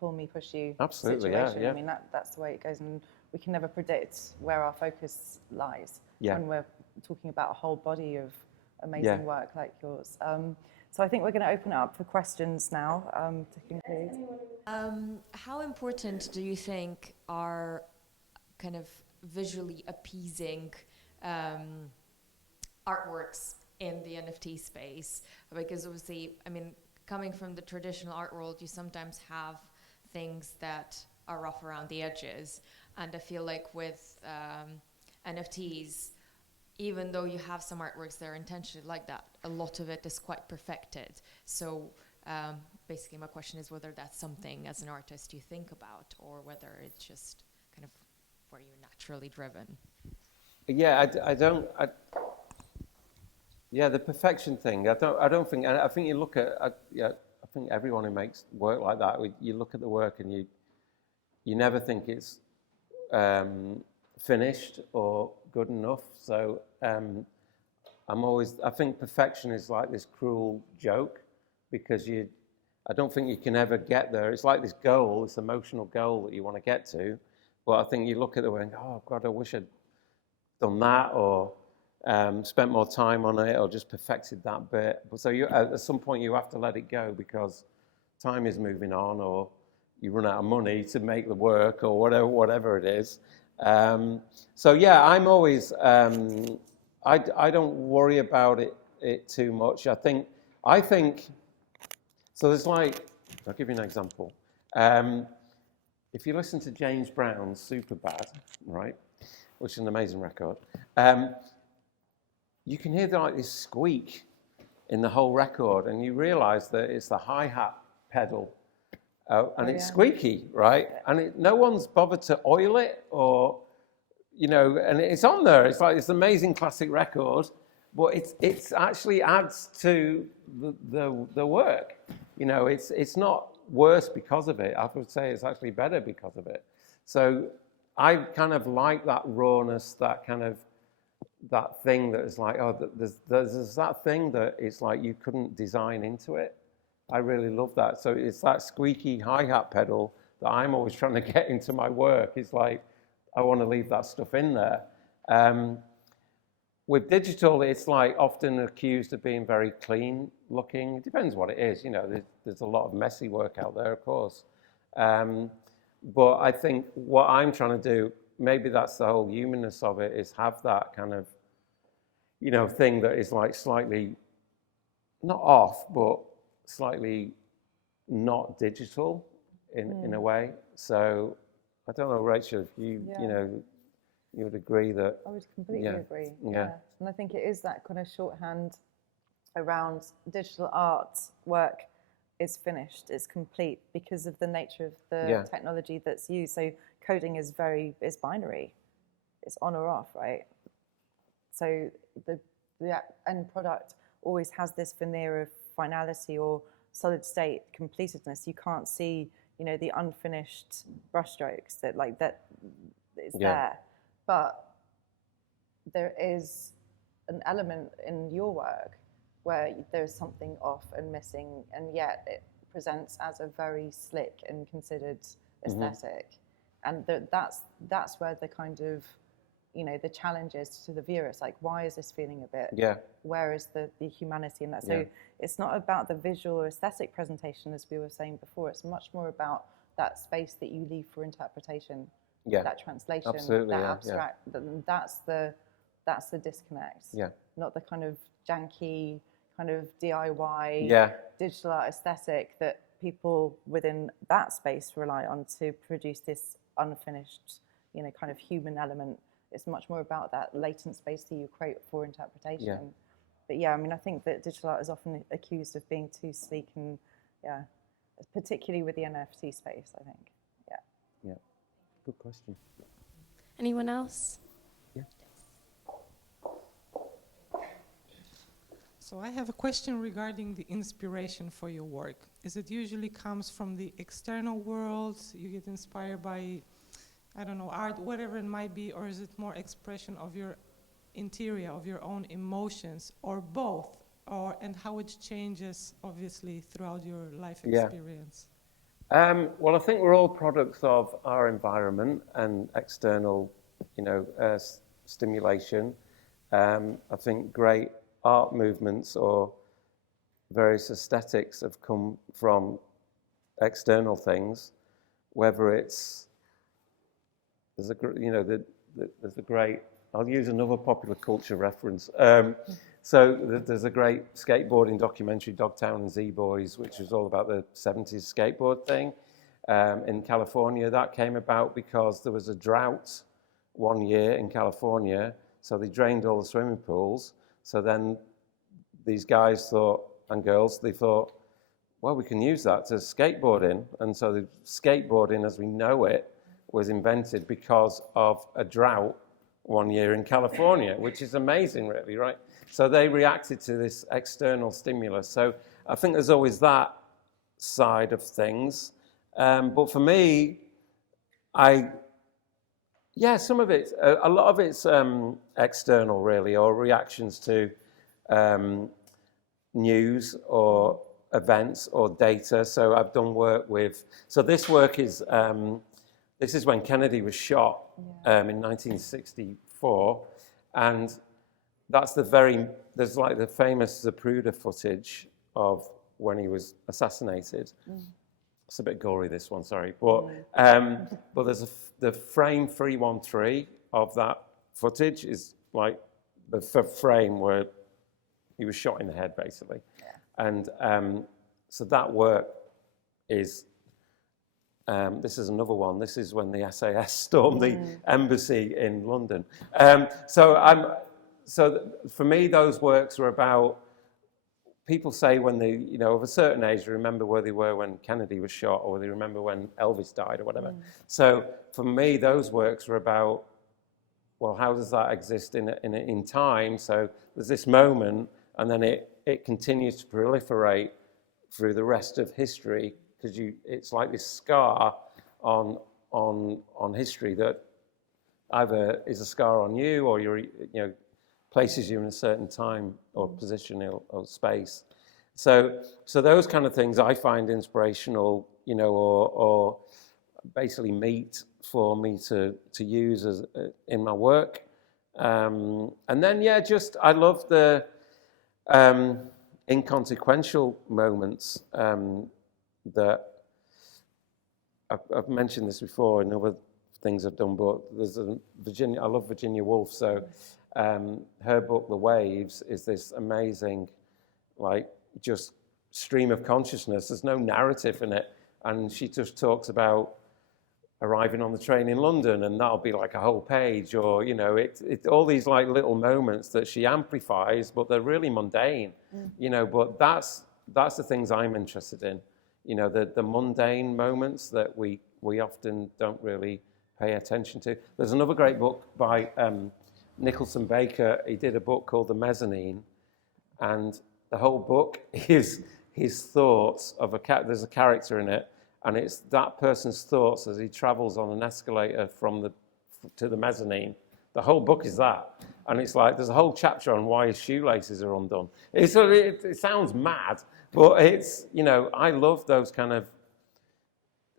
pull me, push you situation. I mean, that's the way it goes, and we can never predict where our focus lies when we're talking about a whole body of amazing work like yours. So I think we're going to open it up for questions now to conclude. How important do you think are kind of visually appeasing artworks in the NFT space? Because obviously, I mean, coming from the traditional art world, you sometimes have things that are rough around the edges. And I feel like with NFTs, even though you have some artworks that are intentionally like that, a lot of it is quite perfected. So basically my question is whether that's something as an artist you think about, or whether it's just kind of where you're naturally driven. Yeah, the perfection thing. I think you look at. I think everyone who makes work like that, you look at the work and you never think it's finished or good enough. So I think perfection is like this cruel joke, because I don't think you can ever get there. It's like this goal, this emotional goal that you want to get to, but I think you look at the work and go, oh God, I wish I'd done that, or spent more time on it, or just perfected that bit. So at some point you have to let it go, because time is moving on, or you run out of money to make the work, or whatever it is. So yeah, I'm always, I don't worry about it too much. I think, so there's I'll give you an example. If you listen to James Brown's Superbad, right, which is an amazing record, you can hear this squeak in the whole record, and you realize that it's the hi-hat pedal, and it's squeaky, right? And no one's bothered to oil it, or, and it's on there. It's like this amazing classic record, but it's actually adds to the work. It's not worse because of it. I would say it's actually better because of it. So I kind of like that rawness, that kind of, that thing that is like, oh, there's that thing that it's like you couldn't design into it. I really love that. So it's that squeaky hi-hat pedal that I'm always trying to get into my work. It's like, I want to leave that stuff in there. With digital, it's like often accused of being very clean looking. It depends what it is. There's a lot of messy work out there, of course. But I think what I'm trying to do, maybe that's the whole humanness of it, is have that kind of, thing that is like slightly, not off, but slightly not digital in a way. So I don't know, Rachel, if you would agree that. I would completely agree. Yeah. And I think it is that kind of shorthand around digital art work is finished, it's complete, because of the nature of the technology that's used. So coding is binary. It's on or off, right? So the end product always has this veneer of finality or solid state completedness. You can't see, the unfinished brushstrokes that it's there. But there is an element in your work where there's something off and missing, and yet it presents as a very slick and considered aesthetic. And that's where the kind of, the challenge is to the viewer. It's like, why is this feeling a bit, where is the humanity in that? So it's not about the visual or aesthetic presentation, as we were saying before. It's much more about that space that you leave for interpretation, that translation, that abstract. That's the disconnect. Not the kind of janky kind of DIY digital art aesthetic that people within that space rely on to produce this unfinished, you know, kind of human element. It's much more about that latent space that you create for interpretation. Yeah. But yeah, I mean, I think that digital art is often accused of being too sleek and, yeah, particularly with the NFT space, I think. Yeah. Yeah. Good question. Anyone else? Yeah. So I have a question regarding the inspiration for your work. Is it usually comes from the external world? You get inspired by, I don't know, art, whatever it might be, or is it more expression of your interior, of your own emotions, or both? And how it changes, obviously, throughout your life experience? Well, I think we're all products of our environment and external, you know, stimulation. I think great art movements or various aesthetics have come from external things, whether it's, there's a great, I'll use another popular culture reference. So there's a great skateboarding documentary, Dogtown and Z-Boys, which was all about the 70s skateboard thing in California. That came about because there was a drought one year in California, so they drained all the swimming pools. So then these guys thought, and girls, they thought, well, we can use that to skateboard in. And so the skateboarding as we know it was invented because of a drought one year in California, which is amazing, really, right? So they reacted to this external stimulus. So I think there's always that side of things. But for me, some of it, a lot of it's external, really, or reactions to news or events or data. So I've done work with, so this work is, this is when Kennedy was shot in 1964. And that's there's like the famous Zapruder footage of when he was assassinated. It's a bit gory, this one, sorry. But there's the frame 313 of that footage is like the frame where he was shot in the head, basically. And so that work is, this is another one. This is when the SAS stormed the embassy in London. So for me, those works were about, people say when they, you know, of a certain age, they remember where they were when Kennedy was shot, or they remember when Elvis died, or whatever. So for me, those works were about, well, how does that exist in time? So there's this moment, and then it continues to proliferate through the rest of history, because it's like this scar on history that either is a scar on you, or places you in a certain time or position or space. So those kind of things I find inspirational, you know, or basically meat for me to use as in my work. And then, I love the inconsequential moments that I've mentioned this before in other things I've done, but there's I love Virginia Woolf, so her book, The Waves, is this amazing, like, just stream of consciousness. There's no narrative in it. And she just talks about arriving on the train in London, and that'll be like a whole page, or, you know, all these like little moments that she amplifies, but they're really mundane, you know, but that's the things I'm interested in, you know, the mundane moments that we often don't really pay attention to. There's another great book by Nicholson Baker. He did a book called The Mezzanine, and the whole book is his thoughts of there's a character in it, and it's that person's thoughts as he travels on an escalator to the mezzanine. The whole book is that, and it's like there's a whole chapter on why his shoelaces are undone. It sounds mad, but it's, you know, I love those kind of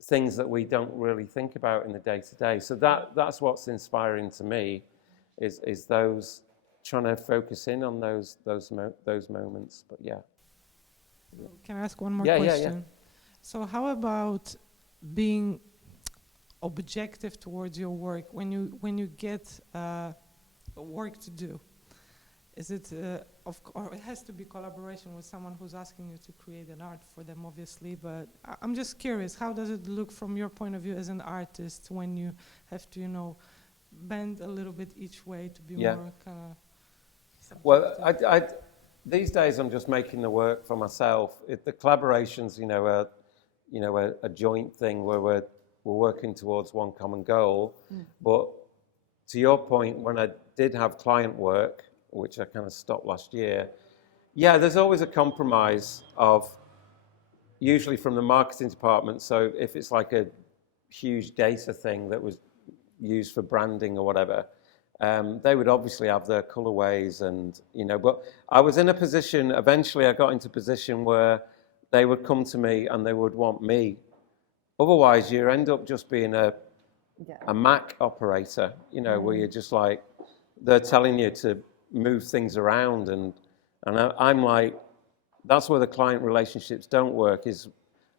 things that we don't really think about in the day-to-day. So that's what's inspiring to me, is those trying to focus in on those moments. But yeah. Can I ask one more question? Yeah. So how about being objective towards your work when you get work to do? is it, or it has to be collaboration with someone who's asking you to create an art for them, obviously, but I'm just curious, how does it look from your point of view as an artist when you have to, you know, bend a little bit each way to be more kind of subjective? Well, these days I'm just making the work for myself. The collaborations, are a joint thing where we're working towards one common goal. But to your point, when I did have client work, which I kind of stopped last year, there's always a compromise of, usually from the marketing department. So if it's like a huge data thing that was used for branding or whatever, they would obviously have their colorways and, but I was in a position, eventually I got into a position where they would come to me and they would want me. Otherwise, you end up just being a Mac operator, where you're just like, they're telling you to move things around. And I'm like, that's where the client relationships don't work, is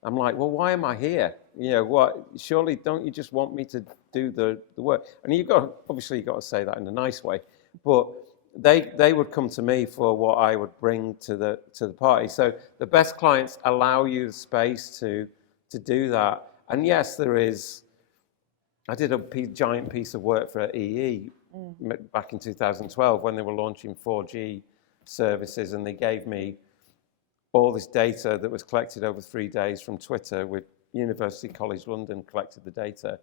I'm like, well, why am I here? What? Surely don't you just want me to do the work? And obviously you've got to say that in a nice way, but they would come to me for what I would bring to the party. So the best clients allow you the space to do that. And yes, there is. I did a giant piece of work for EE back in 2012 when they were launching 4G services, and they gave me all this data that was collected over 3 days from Twitter. With University College London collected the data.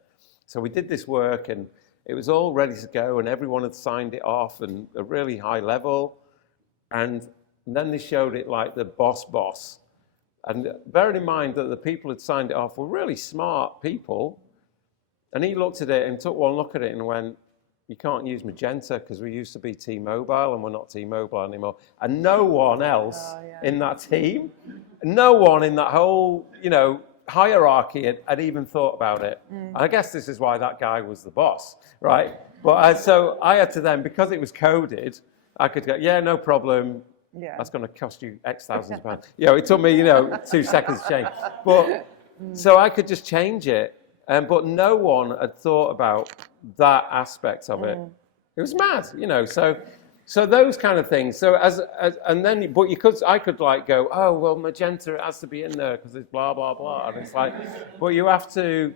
So we did this work, and it was all ready to go, and everyone had signed it off and a really high level. And then they showed it like the boss. And bearing in mind that the people who had signed it off were really smart people. And he looked at it and took one look at it and went, you can't use Magenta because we used to be T-Mobile and we're not T-Mobile anymore. And no one else in that team, no one in that whole, hierarchy had even thought about it. I guess this is why that guy was the boss, right? But so I had to then, because it was coded, I could go, no problem. That's going to cost you X thousands of pounds. It took me, 2 seconds to change. But so I could just change it. But no one had thought about that aspect of it. It was mad, So those kind of things. So I could like go, oh well, Magenta, it has to be in there because it's blah blah blah, and it's like, but you have to,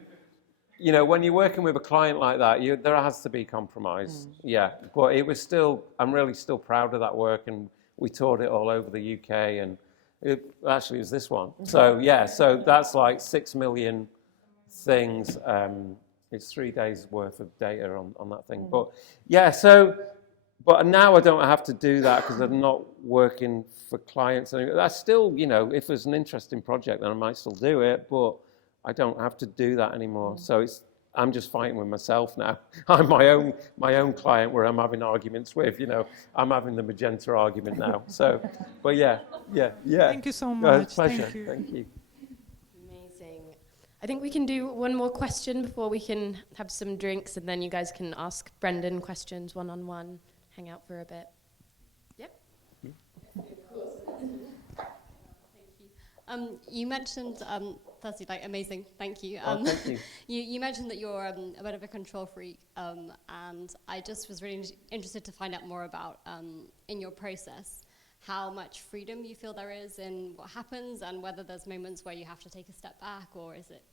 when you're working with a client like that, there has to be compromise. But it was still, I'm really still proud of that work, and we toured it all over the UK, and it actually was this one. So so that's like 6 million things. It's 3 days worth of data on that thing. But but now I don't have to do that because I'm not working for clients. That's still, if there's an interesting project, then I might still do it, but I don't have to do that anymore. So I'm just fighting with myself now. I'm my own client where I'm having arguments with, I'm having the Magenta argument now. So, but yeah. Thank you so much. Pleasure. Thank you. I think we can do one more question before we can have some drinks, and then you guys can ask Brendan questions one-on-one, hang out for a bit. Yep. Thank you. You mentioned, firstly, amazing, thank you. Thank you. You mentioned that you're a bit of a control freak, and I just was really interested to find out more about, in your process, how much freedom you feel there is in what happens, and whether there's moments where you have to take a step back, or is it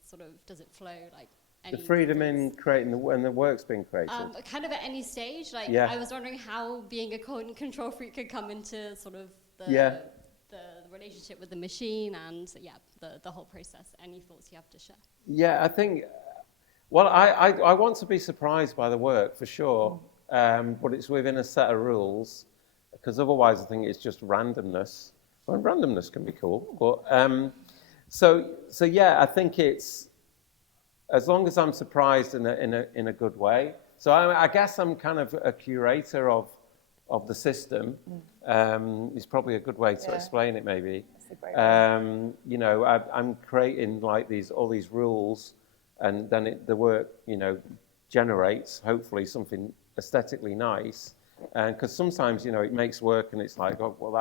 does it flow like any... The freedom in creating when the work's being created? Kind of at any stage. I was wondering how being a control freak could come into sort of the relationship with the machine and the whole process. Any thoughts you have to share? Yeah, I think, well, I want to be surprised by the work for sure, but it's within a set of rules. Because otherwise, I think it's just randomness. Well, randomness can be cool, but I think it's as long as I'm surprised in a good way. So I guess I'm kind of a curator of the system. Is probably a good way to explain it, maybe. That's a great way. I'm creating like all these rules, and then the work generates hopefully something aesthetically nice. And because sometimes, it makes work and it's like, oh, well,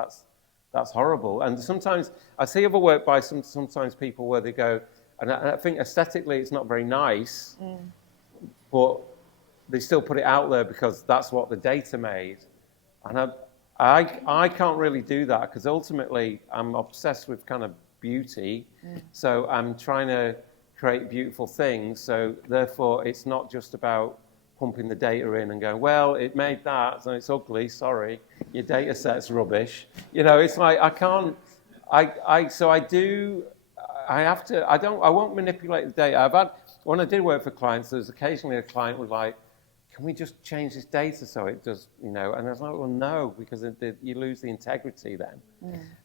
that's horrible. And sometimes I see other work by sometimes people where they go, and I think aesthetically it's not very nice, but they still put it out there because that's what the data made. And I can't really do that because ultimately I'm obsessed with kind of beauty. So I'm trying to create beautiful things. So therefore, it's not just about pumping the data in and going, well, it made that, so it's ugly, sorry, your data set's rubbish. You know, it's like, I can't, I won't manipulate the data. When I did work for clients, there was occasionally a client would like, can we just change this data so it does, you know, and I was like, well, no, because you lose the integrity then.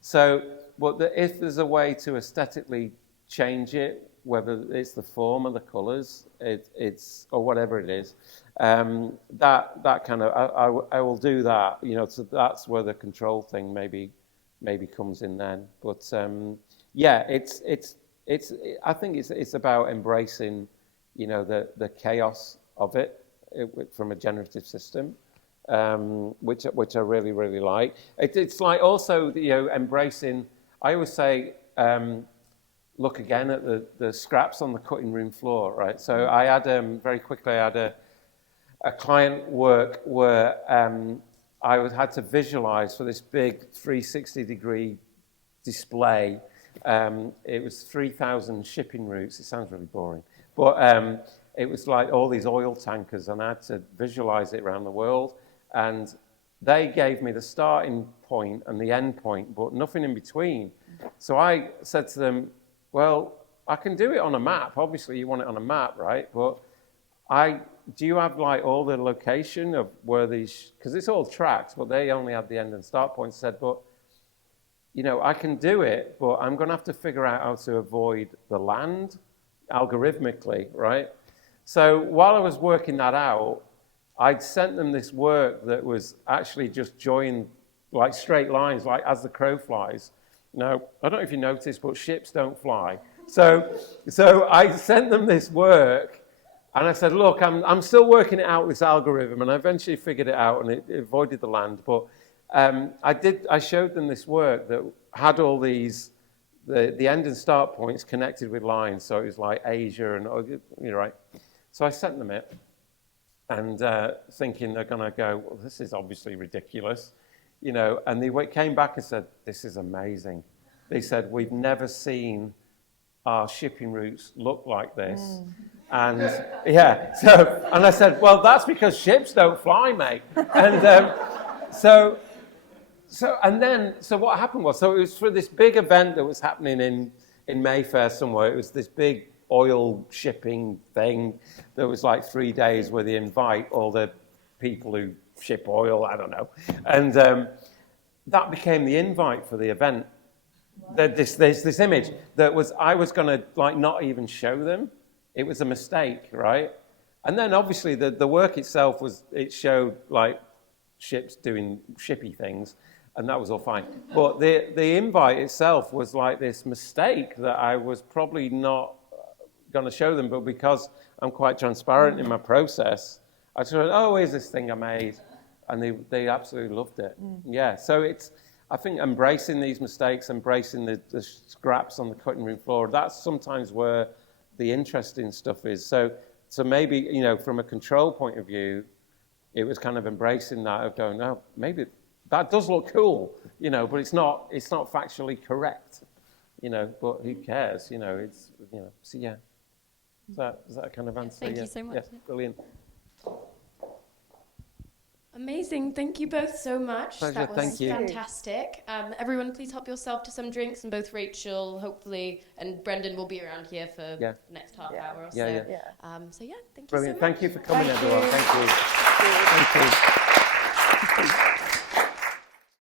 So, if there's a way to aesthetically change it, whether it's the form or the colours, it's or whatever it is, that kind of I will do that. You know, so that's where the control thing maybe comes in then. But yeah, I think it's about embracing, you know, the chaos of it from a generative system, which I really really like. It's like also, you know, embracing. I always say. Look again at the scraps on the cutting room floor, right? So I had, very quickly, I had a client work where I had to visualize for this big 360-degree display. It was 3,000 shipping routes. It sounds really boring. But it was like all these oil tankers, and I had to visualize it around the world. And they gave me the starting point and the end point, but nothing in between. So I said to them, well, I can do it on a map. Obviously, you want it on a map, right? But do you have like all the location of where these, because it's all tracks, but they only had the end and start points. Said, but, you know, I can do it, but I'm going to have to figure out how to avoid the land algorithmically, right? So while I was working that out, I'd sent them this work that was actually just joined like straight lines, like as the crow flies. Now, I don't know if you noticed, but ships don't fly. So I sent them this work, and I said, look, I'm still working it out, this algorithm, and I eventually figured it out, and it avoided the land. But I showed them this work that had all these, the end and start points connected with lines. So it was like Asia, and you know, right. So I sent them it, and thinking they're going to go, well, this is obviously ridiculous. You know, and they came back and said, this is amazing. They said, we've never seen our shipping routes look like this. And yeah, and I said, well, that's because ships don't fly, mate. And so what happened was, so it was for this big event that was happening in Mayfair somewhere. It was this big oil shipping thing that was like 3 days where they invite all the people who ship oil, I don't know. And that became the invite for the event. There's this image that I was going to like not even show them. It was a mistake, right? And then obviously the work itself it showed like ships doing shippy things, and that was all fine. But the invite itself was like this mistake that I was probably not going to show them, but because I'm quite transparent in my process, I said, oh, here's this thing I made. And they absolutely loved it. Yeah, so I think embracing these mistakes, embracing the scraps on the cutting room floor, that's sometimes where the interesting stuff is. So maybe, you know, from a control point of view, it was kind of embracing that of going, oh, maybe that does look cool, you know, but it's not factually correct, you know, but who cares, you know, so yeah. Is that kind of answer? Thank you so much. Yes, brilliant. Amazing. Thank you both so much. Pleasure. That was Thank you. fantastic. Everyone, please help yourself to some drinks, and both Rachel, hopefully, and Brendan will be around here for the next half hour or so. Yeah. So yeah, thank you Brilliant. so much. Thank you for coming, Thank everyone. you. Thank you. Thank you.